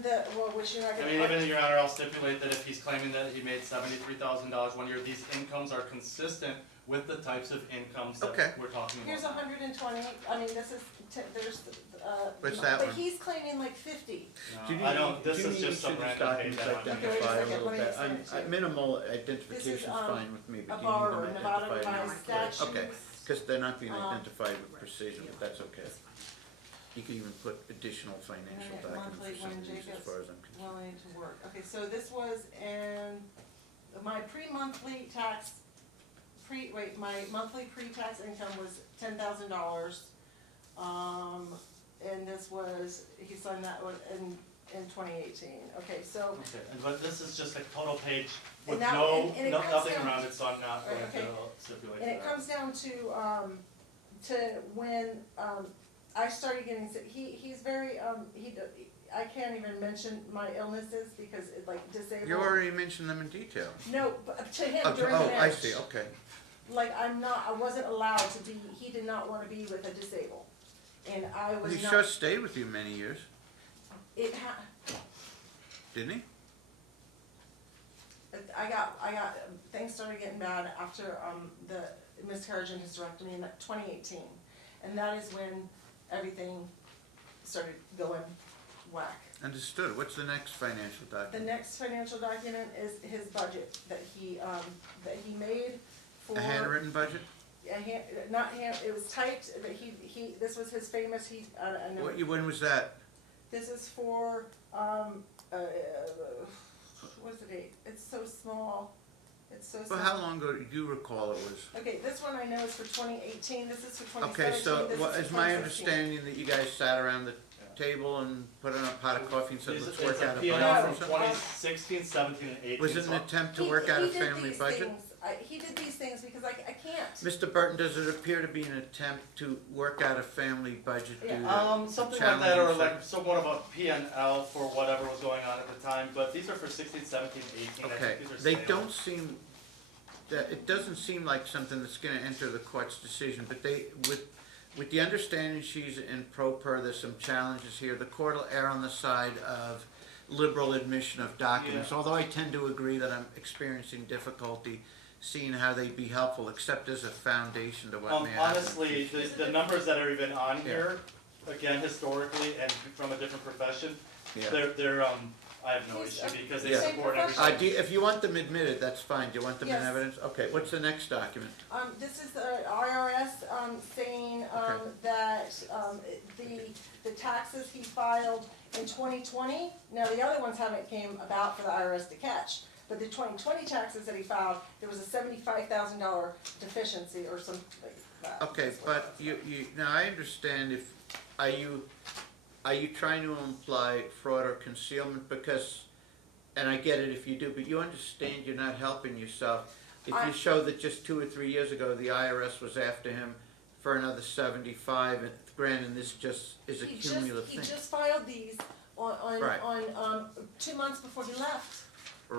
which you're not I gonna. mean, even your honor, I'll stipulate that if he's claiming that he made $73,000 one year, these incomes are consistent with the types of incomes Okay. that we're talking about. Here's 120, I mean, this is, there's, What's that but one? he's claiming like 50. Do you No, I don't, need- this do you is need just some each of these random page documents that I'm. Okay, wait a identified a second, little let me bit? send it to you. Minimal identification's This is, fine with me, A but do you borrower, need them Nevada identified? revised statutes. Okay, because they're not being Um, identified with precision, but that's okay. You can even put additional financial And documents monthly for some when of these, as Jacob's far as I'm concerned. willing to work. Okay, so this was in, my pre-monthly tax, my monthly pre-tax income was $10,000. And this was, he signed that one in 2018. Okay, so, Okay, but this is just a total page with And that- and it comes nothing down- around it, so I'm not going Okay. to stipulate that. and it comes down to when, I started getting sick. He's very, I can't even mention my illnesses because it like disabled. You already mentioned them in detail. No, but to him Oh, during the oh, I marriage. see, okay. Like I wasn't allowed to be, he did not wanna be with a disabled. And I was He not. sure stayed with you many years, didn't he? I got, things started getting bad after, the miscarriage and hysterectomy in 2018. And that is when everything started going whack. Understood. What's the next financial The document? next financial document is his budget that he made for. A handwritten budget? It was typed, but this was his famous, I know. When was that? This is for, what's the date? It's so small, it's so small. Well, how long ago do you recall it was? Okay, this one I know is for 2018, this is for Okay, 2017, so this is what for is my 2016. understanding that you guys sat around the table and put on a pot of coffee and said, It's let's work out a P&L budget or from something? 2016, 17, and 18. Was it an so- attempt to He- work out a he did family these budget? things. He did these things because I can't. Mr. Burton, does it appear to be an attempt to work out a family budget due to Something like that, or challenging like somewhat of a P&L for whatever was going on at the time, but these are for 16, 17, 18, I Okay, think these are they sales. don't seem, it doesn't seem like something that's gonna enter the court's decision, but with the understanding she's in pro per, there's some challenges here, the court will err on the side of liberal admission of documents, Yeah. although I tend to agree that I'm experiencing difficulty seeing how they'd be helpful, except as a foundation to what may happen. Honestly, the numbers that are even on here, again, historically and from a different profession, Yeah. they're, I have no He's issue because they Yeah. support every. If you want them admitted, that's fine, do you want them in Yes. evidence? Okay, what's the next document? This is the IRS, saying, Okay. that, the taxes he filed in 2020, now the other ones haven't came about for the IRS to catch, but the 2020 taxes that he filed, there was a $75,000 deficiency or something like that. Okay, but now I understand are you trying to imply fraud or concealment because, and I get it if you do, but you understand you're not helping yourself. If you show that just 2 or 3 years ago, the IRS was after him for another 75, and granted, this just is a cumulative He thing. just filed these Right. on 2 months before he left.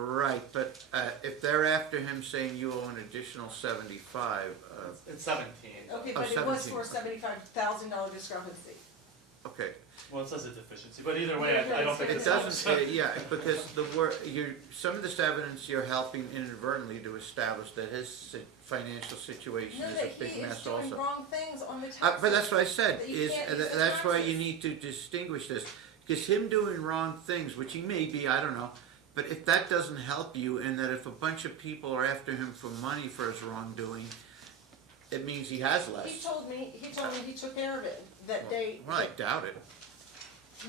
Right, but if they're after him saying you owe an additional 75, It's 17. Okay, Oh, but it was for a $17. $75,000 discrepancy. okay. Well, it says a deficiency, but either way, I don't think It it's. doesn't, yeah, because some of this evidence you're helping inadvertently to establish that his financial situation No, is that a big he is mess doing also. wrong things on the taxes. But that's what I said, That you is, can't use the that's why you taxes. need to distinguish this. Because him doing wrong things, which he may be, I don't know, but if that doesn't help you, and that if a bunch of people are after him for money for his wrongdoing, it means he has less. He told me he took care of it, that day. Well, I doubt it.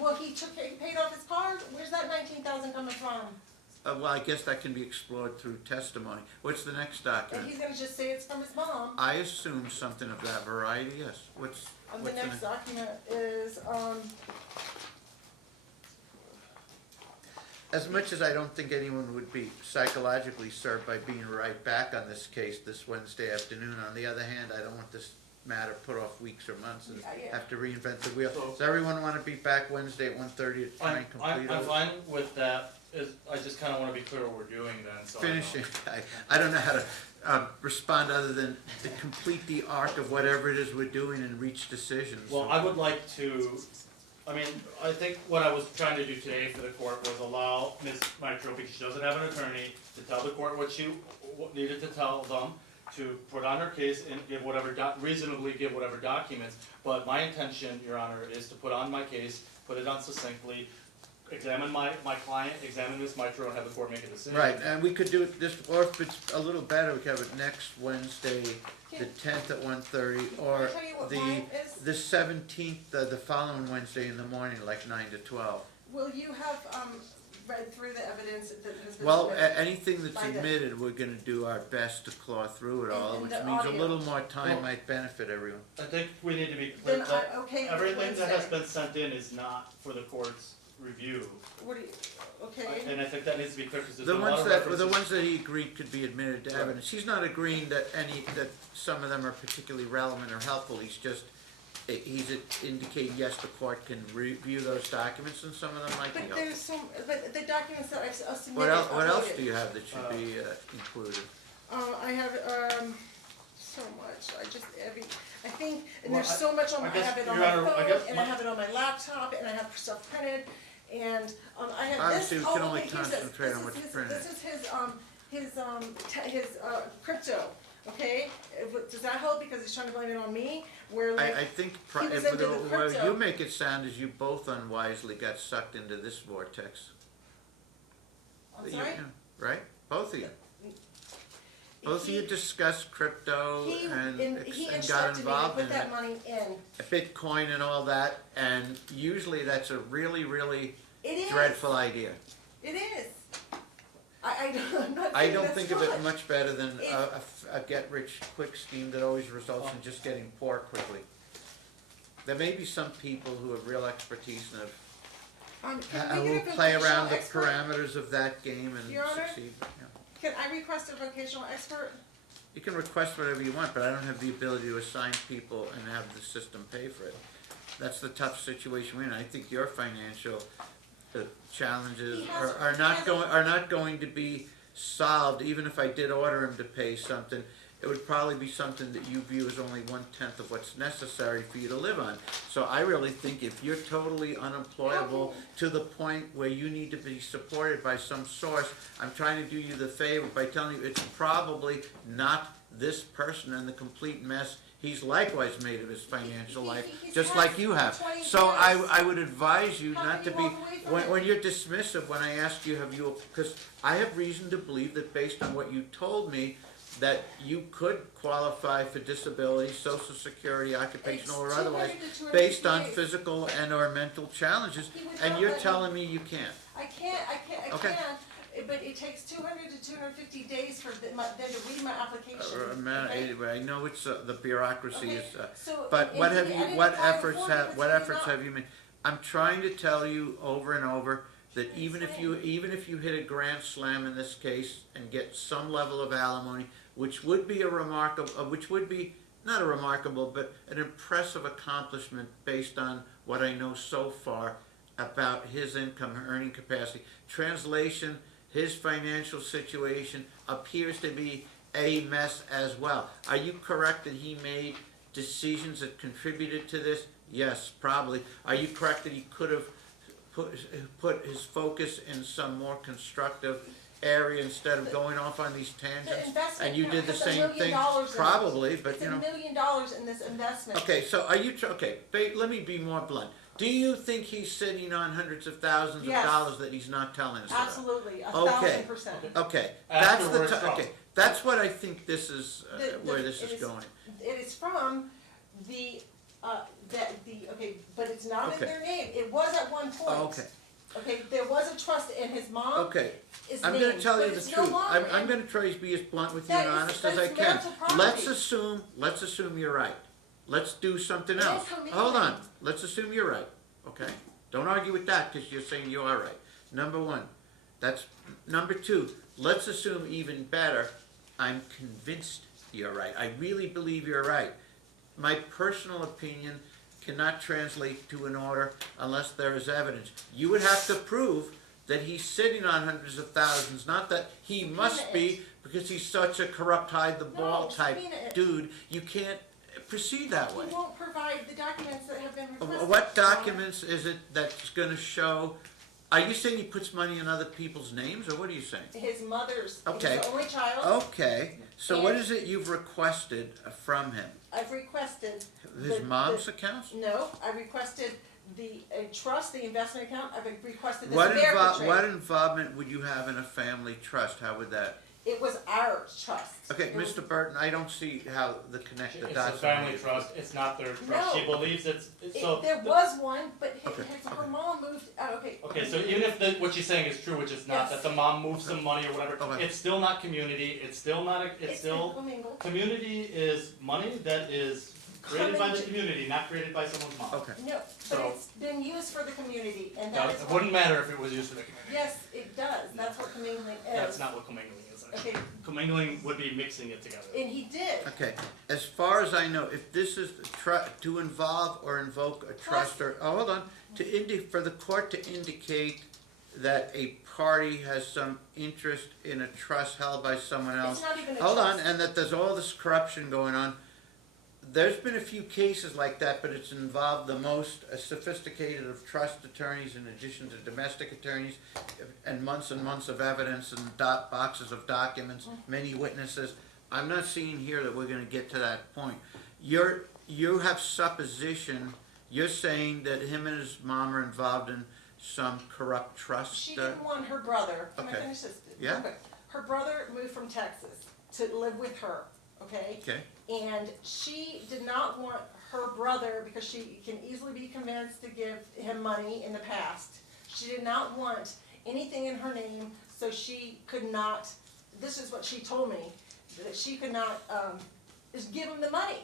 Well, he paid off his car. Where's that 19,000 coming from? Well, I guess that can be explored through testimony. What's the next And document? he's gonna just say it's from his mom. I assume something of that variety, yes. What's The the next document is, As much as I don't think anyone would be psychologically served by being right back on this case this Wednesday afternoon, on the other hand, I don't want this matter put off weeks or months and Yeah. have to reinvent the wheel. So- Does everyone want to be back Wednesday at 1:30 to try and complete I'm it? fine with that, I just kinda wanna be clear what we're doing then, so. I know. Finishing, I don't know how to respond other than to complete the arc of whatever it is we're doing and reach decisions. Well, I would like to, I think what I was trying to do today for the court was allow Ms. Mitro, because she doesn't have an attorney, to tell the court what she needed to tell them, to put on her case and give whatever, reasonably give whatever documents. But my intention, Your Honor, is to put on my case, put it on succinctly, examine my client, examine Ms. Mitro, and have the court make a decision. Right, and we could do it this, or if it's a little better, we could have it next Wednesday, the 10th at 1:30, or Can I tell you what mine is? the 17th, the following Wednesday in the morning, like 9 to 12. Will you have, read through the evidence that has been Well, submitted? anything that's By the- admitted, we're gonna do our best to claw through it all, And which the means a audio. little more time Well- might benefit everyone. I think we need to be clear Then that okay, everything that has Wednesday. been sent in is not for the court's review. What do you, okay, And I think that needs to be clear, because there's The been a lot ones of that, references. the ones that he agreed could be admitted to Right. evidence, he's not agreeing that that some of them are particularly relevant or helpful, he's just, he's indicating, yes, the court can review those documents, and some of them might be but helpful. there's some, but the documents that I've submitted. What else uploaded. do you have that should be included? I have, so much, I think, and Well, there's so much on, I I guess, have it on Your my Honor, I phone, guess and my- I have it on my laptop, and I have stuff printed, and, I have this. Obviously, we can only okay, here's this. concentrate This on is what's his- printed. This is his crypto, okay? Does that help, because he's trying to blame it on me, where like. I think, he was into the well, crypto. you make it sound as you both unwisely got sucked into this vortex. I'm You- sorry? yeah, right? Both of you. Both of you discussed crypto He and got instructed me to involved in put that it. money in. Bitcoin and all that, and usually that's a really, really It is. dreadful idea. It is. I'm not I saying don't that's think of it not. much better than a get-rich-quick scheme that always results in just getting poor quickly. There may be some people who have real expertise and Can we will get a play around vocational the expert? parameters of that game and Your Honor? succeed. Yeah. Can I request a vocational expert? You can request whatever you want, but I don't have the ability to assign people and have the system pay for it. That's the tough situation we're in. I think your financial challenges He has- are not going to be solved, even if I did order him to pay something. It would probably be something that you view as only 1/10 of what's necessary for you to live on. So I really think if you're totally unemployable to the point where you need to be supported by some source, I'm trying to do you the favor by telling you it's probably not this person and the complete mess he's likewise made of his financial life, He's just had like you have. 20 So years. I would advise you How not can to you be, walk away from when it? you're dismissive, when I ask you, because I have reason to believe that based on what you told me, that you could qualify for disability, social security, occupational or It's otherwise, 200 to 250 based on days. physical and or mental challenges, He would and not you're let me- telling me you can't. I can't, Okay. but it takes 200 to 250 days for them to read my application. Man, okay? I know it's, the bureaucracy Okay, is, so- but and what he- have I you, didn't what apply efforts before have, because what he was efforts not- have you made? I'm trying to tell you over and over that even if you hit a grand slam in this case and get some level of alimony, which would be not a remarkable, but an impressive accomplishment based on what I know so far about his income earning capacity. Translation, his financial situation appears to be a mess as well. Are you correct that he made decisions that contributed to this? Yes, probably. Are you correct that he could have put his focus in some more constructive area instead of going off on these tangents? And you did the same thing? Probably, but you know. It's $1 million in this investment. Okay, so are you, okay, let me be more blunt. Do you think he's sitting on hundreds of thousands of Yes. dollars that he's not telling us about? Absolutely, Okay. 1000%. Okay, After that's the, withdrawal. okay, that's what I think this is, where this it is going. It is from okay, but it's not in Okay. their name. It was at one point. Okay, Okay, there was a trust in his mom. okay. Is I'm named, gonna tell but you the it's no truth. longer I'm in- gonna try to be as blunt with you That and is- honest that as I is can. marital property. Let's assume you're right. Let's do something It is else. commitment. Hold on, let's assume you're right, okay? Don't argue with that, cause you're saying you are right. Number one, number two, let's assume even better, I'm convinced you're right. I really believe you're right. My personal opinion cannot translate to an order unless there is evidence. You would have to prove that he's sitting on hundreds of thousands, not that he must be because he's such a corrupt hide-the-ball No, type subpoena it. dude. You can't proceed that way. He won't provide the documents that have been requested. What documents is it that's gonna show, are you saying he puts money in other people's names, or what are you saying? His mother's, Okay. his only child. Okay, so what is it you've requested from him? I've requested. His mom's accounts? No, I requested the trust, the investment account. I've requested this What American trade. what involvement would you have in a family trust? How would that? It was our trust. Okay, It was- Mr. Burton, I don't see how the connect the It's dots. a family trust, it's not their trust, No. she believes so. There was one, but Okay, her mom moved, okay. Okay, so even if what she's saying is true, which is not, Yes. that the mom moved some money or whatever, Okay. it's still not community, it's still not, it's still, commingled. community is money that is created by the Coming- community, not created by someone's mom. Okay, No, but So- it's been used for the community, and Now, that is. it wouldn't matter if it was used for the community. Yes, it does. That's what commingling is. That's not what commingling is, actually. Okay, Commingling would be mixing it together. and he did. okay. As far as I know, if this is to involve or invoke a trust or, hold on, for the court to indicate that a party has some interest in a trust held by someone else. It's not even a Hold on, trust. and that there's all this corruption going on. There's been a few cases like that, but it's involved the most sophisticated of trust attorneys in addition to domestic attorneys, and months of evidence and boxes of documents, many witnesses. I'm not seeing here that we're gonna get to that point. You have supposition, you're saying that him and his mom are involved in some corrupt trust? She didn't want her brother, can I Okay. finish this? Yeah. Okay. Her brother moved from Texas to live with her, okay? Okay, And she did not want her brother, because she can easily be convinced to give him money in the past. She did not want anything in her name, so she could not, this is what she told me, that she could not, just give him the money.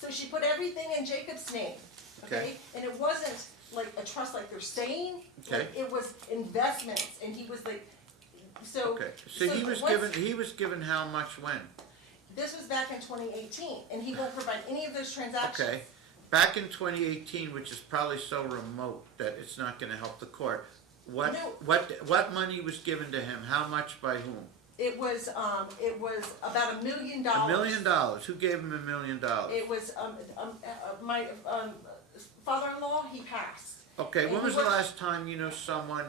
So she put everything in Jacob's name, okay? And it wasn't like a trust like they're saying, Okay. like it was investments, and he was like, so. okay. So he was given how much when? This was back in 2018, and he won't provide any of those transactions. Okay, back in 2018, which is probably so remote that it's not gonna help the court, what money was given to him? How much by whom? It was about $1 million. $1 million. Who gave him $1 million? It was, my, father-in-law, he passed. Okay, and when he was the worked- last time you know someone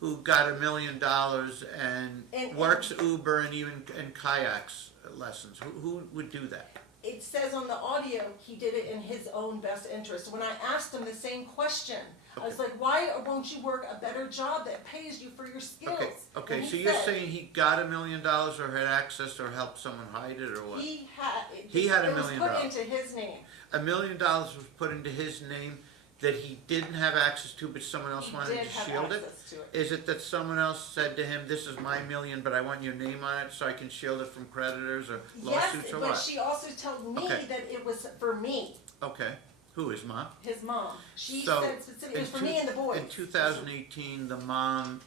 who got $1 million and And- works Uber and even kayaks lessons? Who would do that? It says on the audio, he did it in his own best interest. When I asked him the same question, I was like, why won't you work a better job that pays you for your skills? Okay, And so he you're said saying he got $1 million or had access or helped someone hide it or what? He had. He had $1 It million. was put into his name. $1 million was put into his name that he didn't have access to, but someone else He wanted did to have shield it? access to it. Is it that someone else said to him, this is my million, but I want your name on it so I can shield it from creditors or Yes, lawsuits or but what? she also told me Okay. that it was for me, Okay, who, his mom? his mom. She So, said specifically, it was for me and the boys. In 2018, the mom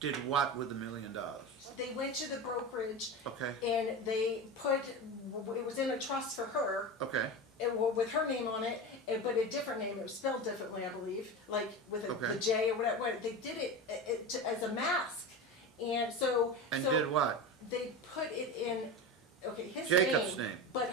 did what with $1 million? They went to the brokerage Okay, and they put, it was in a trust for her, okay, with her name on it, but a different name, it was spelled differently, I believe, like with Okay. the J or whatever. They did it as a mask, And so. And so did what? they put it in, okay, his Jacob's name, name. but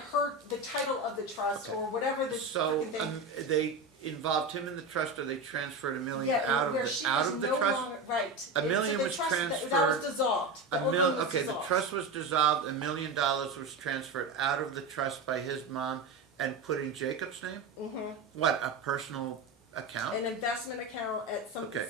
the title of the trust, Okay. or whatever the So, freaking thing. they involved him in the trust, or they transferred $1 million Yeah, out of where the, she out was of the no trust? longer- Right. $1 million So the was trust, that was transferred. dissolved. The old one was Okay, the dissolved. trust was dissolved, $1 million was transferred out of the trust by his mom and put in Jacob's name? Mm-hmm. What, a personal account? An investment account at Okay.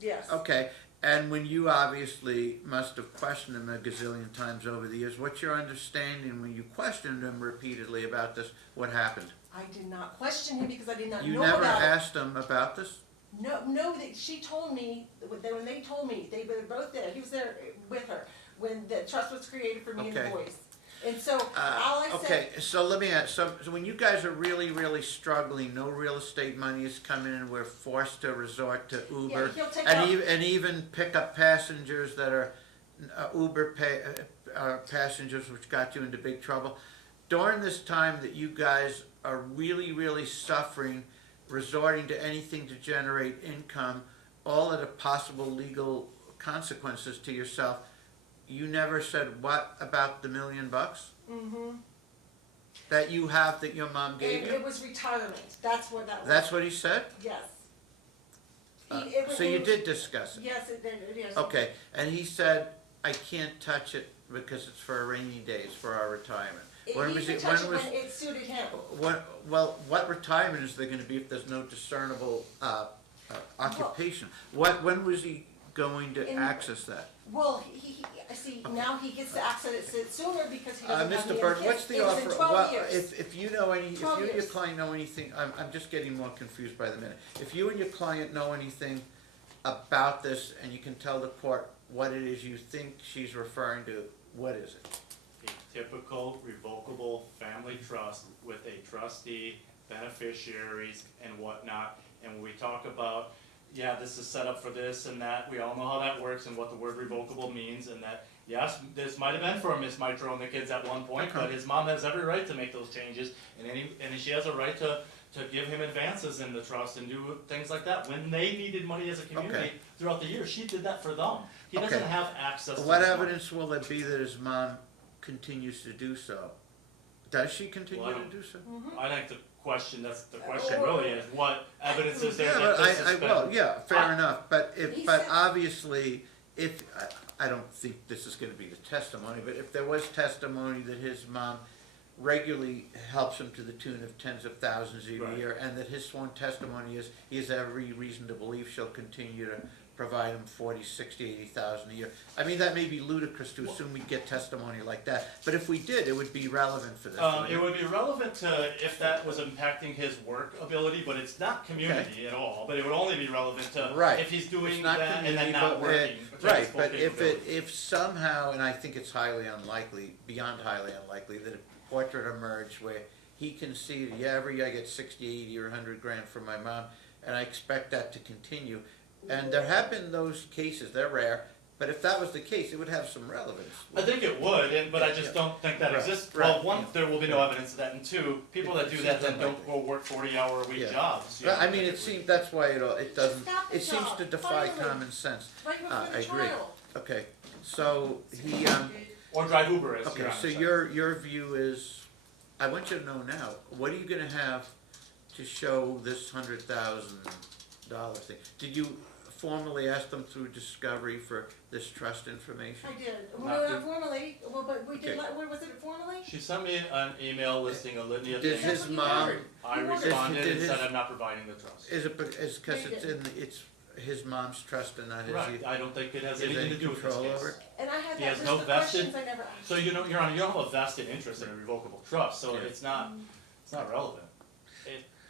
yes. Okay, and when you obviously must have questioned him a gazillion times over the years, what's your understanding when you questioned him repeatedly about this, what happened? I did not question him because I did not You know never about it. asked him about this? No, that she told me, when they told me, they were both there, he was there with her, when the trust was created for me and the Okay. boys. And so, all I said. Okay, so let me ask, so when you guys are really, really struggling, no real estate money is coming in, we're forced to resort to Uber. Yeah, he'll take And out- even, and even pick up passengers that are Uber passengers, which got you into big trouble. During this time that you guys are really, really suffering, resorting to anything to generate income, all of the possible legal consequences to yourself, you never said what about the $1 million Mm-hmm. that you have that your mom gave you? It was retirement, that's what that was. That's what he said? Yes. So you did discuss it? Yes, it did, yes. Okay, and he said, I can't touch it because it's for a rainy day, it's for our retirement. When He was could it, touch when it was, when it suited him. what retirement is there gonna be if there's no discernible, occupation? When was he going to In- access that? Well, see, now he gets to access it sooner because he doesn't have any Mr. other Burton, kids. what's the It was offer, in 12 what, years. if you know any, if 12 you and your years. client know anything, I'm just getting more confused by the minute. If you and your client know anything about this and you can tell the court what it is you think she's referring to, what is it? A typical revocable family trust with a trustee, beneficiaries, and whatnot. And when we talk about, yeah, this is set up for this and that, we all know how that works and what the word revocable means, and that, yes, this might have been for Miss Mitro and the kids at one point, but his mom has every right to make those changes, and she has a right to give him advances in the trust and do things like that. When they needed money as a community Okay. throughout the year, she did that for them. He doesn't Okay. have access to What this money. evidence will there be that his mom continues to do so? Does she continue Well, to do so? I think the question, that's the question Or- really, is what evidence is there Yeah, that but this has been? well, yeah, fair I- enough, but if, He but said- obviously, if, I don't think this is gonna be the testimony, but if there was testimony that his mom regularly helps him to the tune of tens of thousands a Right. year, and that his sworn testimony is, he has every reason to believe she'll continue to provide him 40, 60, 80,000 a year. I mean, that may be ludicrous to assume we'd get testimony like that, but if we did, it would be relevant for this. wouldn't It would be relevant to if that was impacting his work ability, but it's not community at all, but it would only be relevant to Right. if he's doing It's not that and then community, not but, working. to his right, full but capability. if somehow, and I think it's highly unlikely, beyond highly unlikely, that a portrait emerged where he can see that, yeah, every year I get 60, 80, or 100 grand from my mom, and I expect that to continue. And there have been those cases, they're rare, but if that was the case, it would have some relevance. I think it would, but I just Yeah. don't think that Right, exists. right, Well, one, yeah. there will be no evidence of that, and two, people that do that then don't go work 40-hour-a-week Yeah. jobs. you But know, I mean, it typically. seems, that's why it doesn't, got the it seems job, to defy finally. common sense. Right before I the agree. trial. Okay, so he, Or drive Uber, as okay, Your Honor so said. your view is, I want you to know now, what are you gonna have to show this $100,000 thing? Did you formally ask them through discovery for this trust information? I did, Not well, to- not formally, well, but we did, Okay. where was it formally? She sent me an email listing a litany of Did things. his mom, I He wanted- responded Did and said his- I'm not providing the trust. is it, is, cause They it's it's his mom's trust and not his? Right, I don't think it has He has anything any to do with this control over case. it? And I had He that has list no of vested- questions I never asked. So you know, Your Honor, you don't have a vested interest in a revocable trust, so Yeah. it's not relevant.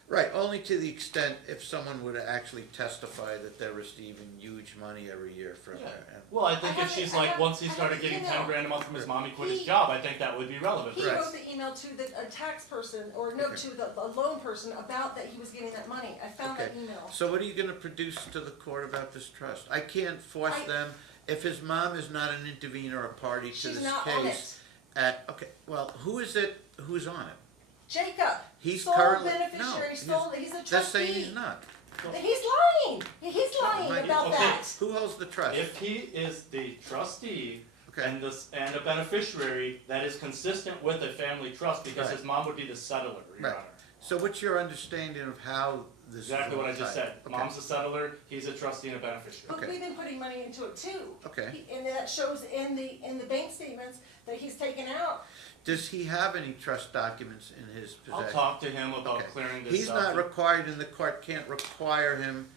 Right, only to the extent if someone were to actually testify that they're receiving huge money every year from Yeah. her. And- Well, I think I if have she's it- I like, have- once he I have started the getting email. 10 grand a month from his mom, he quit his He- job, I think that would be relevant. He Right. wrote the email to a tax person, or no, Okay. to the loan person about that he was getting that money. I found that Okay. email. So what are you gonna produce to the court about this trust? I can't force I- them, if his mom is not an intervener or a party to She's this not on case. Okay, well, who is it, who's on it? Jacob, He's sole currently, beneficiary, no, he's a that's saying trustee. he's not. He's lying. He's lying about Okay. that. Who holds the trust? If he is the trustee Okay. and a beneficiary, that is consistent with a family trust, because Right. his mom would be the settler, Your Right. Honor. So what's your understanding of how this is Exactly what I all just tied? said. Okay. Mom's a settler, he's a trustee and a beneficiary. But Okay. we've been putting money into it too. Okay. And that shows in the bank statements that he's taken out. Does he have any trust documents in his I'll possession? talk to him about Okay. clearing this He's up. not required, and the court can't require him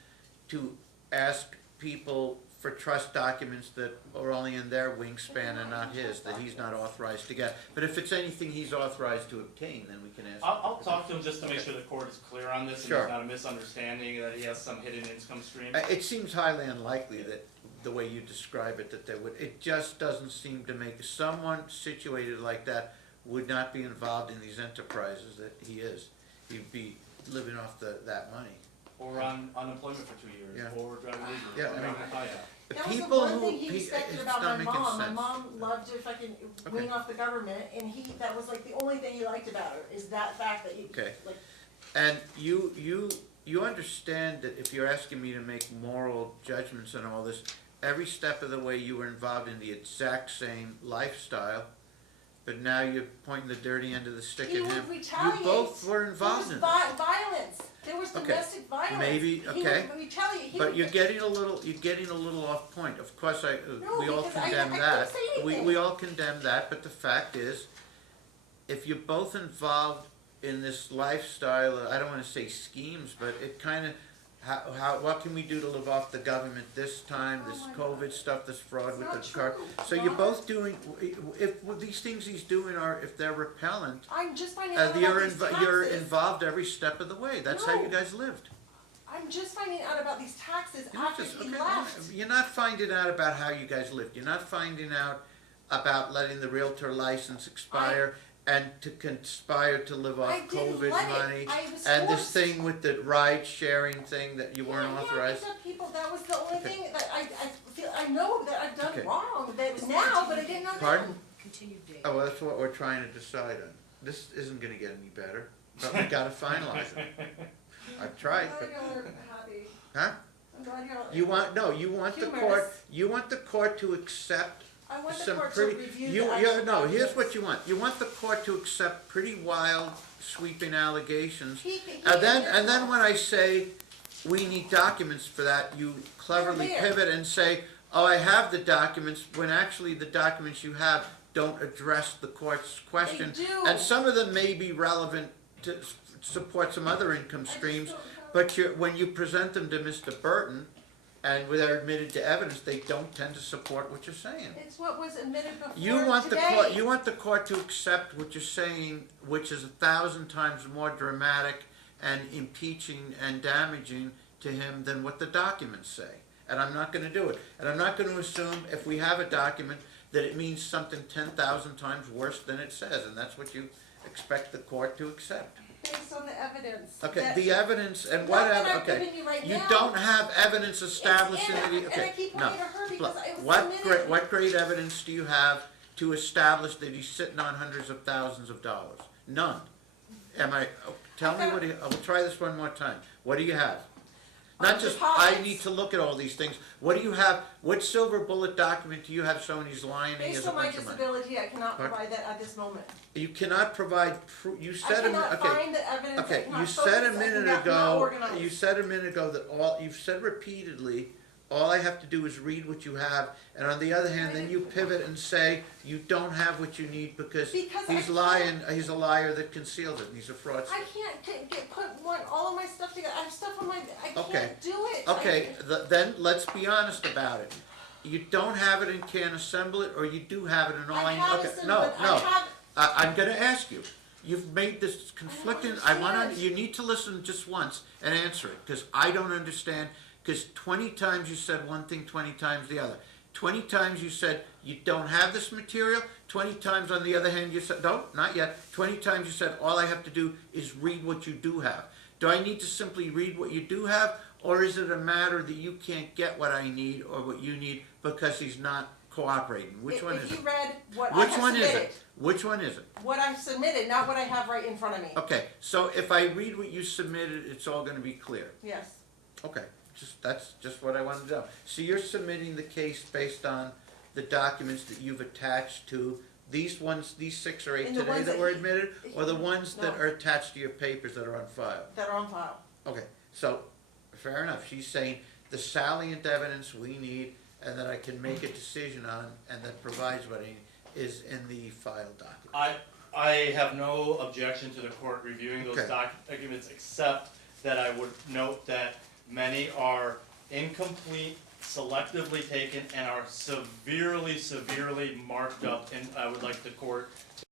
to ask people for trust documents that are only in their wingspan and not his, that he's not authorized to get. But if it's anything he's authorized to obtain, then we can ask. I'll talk to him just to make sure the court is clear on this, and Sure. there's not a misunderstanding that he has some hidden income stream. It seems highly unlikely that, the way you describe it, that they would, it just doesn't seem to make, someone situated like that would not be involved in these enterprises that he is. He'd be living off that money. Or on unemployment for 2 years, Yeah. or driving legal, Yeah, or I having mean- a kayak. That was the People one who, thing he respected it's about not my making mom. My sense. mom loved to fucking Okay. wing off the government, and that was like the only thing he liked about her, is that fact that he, Okay. like, And you understand that if you're asking me to make moral judgments and all this, every step of the way you were involved in the exact same lifestyle, but now you're pointing the dirty end of the stick he at would him. retaliate. You both were There involved was in this. violence. There was Okay. domestic violence. Maybe, He okay. would retaliate. He But would- you're getting a little off point. Of course, No, we all because I condemn couldn't that. say anything. We all condemn that, but the fact is, if you're both involved in this lifestyle, I don't wanna say schemes, but it kinda, what can we do to live off the government this time, this Oh my COVID God. stuff, this fraud It's with not the car? true. So Why? you're both doing, if these things he's doing are, if they're repellent, I'm just finding out about you're these taxes. involved every step of the way. That's how No. you guys lived. I'm just finding out about these taxes You're after just- he okay, left. You're not finding out about how you guys lived. You're not finding out about letting the realtor license expire and to conspire to live off I didn't COVID let it. money. I was And this forced. thing with the ride sharing thing that you weren't Yeah, authorized. because people, that was the only Okay. thing that I feel, I know that I've done Okay. wrong, that now, but I didn't know then. Pardon? Continued date. Oh, well, that's what we're trying to decide on. This isn't gonna get any better, but we gotta finalize it. I've tried, I'm but, glad you're happy. huh? I'm glad you're. You want the Humorous. court, you want the court to accept I want the some court to pretty, review you, the no, actual here's documents. what you want. You want the court to accept pretty wild sweeping allegations. He And then, admits that. when I say we need documents for that, you cleverly They're there. pivot and say, oh, I have the documents, when actually the documents you have don't address the court's question. They do. And some of them may be relevant to support some other income I just streams, don't have- but when you present them to Mr. Burton, and when they're admitted to evidence, they don't tend to support what you're saying. It's what was admitted before You want the today. court, you want the court to accept what you're saying, which is 1,000 times more dramatic and impeaching and damaging to him than what the documents say. And I'm not gonna do it. And I'm not gonna assume if we have a document that it means something 10,000 times worse than it says, and that's what you expect the court to accept. Based on the evidence. Okay, that- the evidence and Not whatever, that I've okay. given you right You now. don't have evidence established in It's the, and okay, I keep no. pointing to her because it was What submitted. great evidence do you have to establish that he's sitting on hundreds of thousands of dollars? None. Tell me what I will try this one more time. What do you have? Not just, I Deposits. need to look at all these things. What do you have, what silver bullet document do you have showing he's lying and he has Based a on my bunch of money? disability, I cannot Pardon? provide that at this moment. You cannot provide, you I said, cannot okay. find the evidence, I Okay, cannot you focus, said a I minute cannot ago, organize. you said a minute ago that you've said repeatedly, all I have to do is read what you have, and on the other hand, then you pivot and say, you don't have what you need because Because I he's can't- lying, he's a liar that conceals it, and he's a fraudster. I can't put all of my stuff together, I have stuff on my, I Okay. can't do it. Okay, then let's be honest about it. You don't have it and can't assemble it, or you do have it and all I I, have okay, assembled no, it. I no. have, I'm gonna ask you, you've made this conflicting, I wanna, understand. you need to listen just once and answer it, cause I don't understand, cause 20 times you said one thing, 20 times the other. 20 times you said you don't have this material, 20 times on the other hand you said, no, not yet, 20 times you said all I have to do is read what you do have. Do I need to simply read what you do have, or is it a matter that you can't get what I need or what you need because he's not cooperating? Which one is if it? you read what I Which have one is submitted, it? Which one is it? what I've submitted, not what I have right in front of me. Okay, so if I read what you submitted, it's all gonna be clear. Yes. Okay, that's just what I wanted to know. So you're submitting the case based on the documents that you've attached to these ones, these 6 or 8 And the today ones that that were he- admitted, or the ones that No. are attached to your papers that are on file? That are on file. Okay, so, fair enough, she's saying the salient evidence we need and that I can make a decision on and that provides what I need is in the file document. I have no objection to the court reviewing those Okay. documents, except that I would note that many are incomplete, selectively taken, and are severely marked up, and I would like the court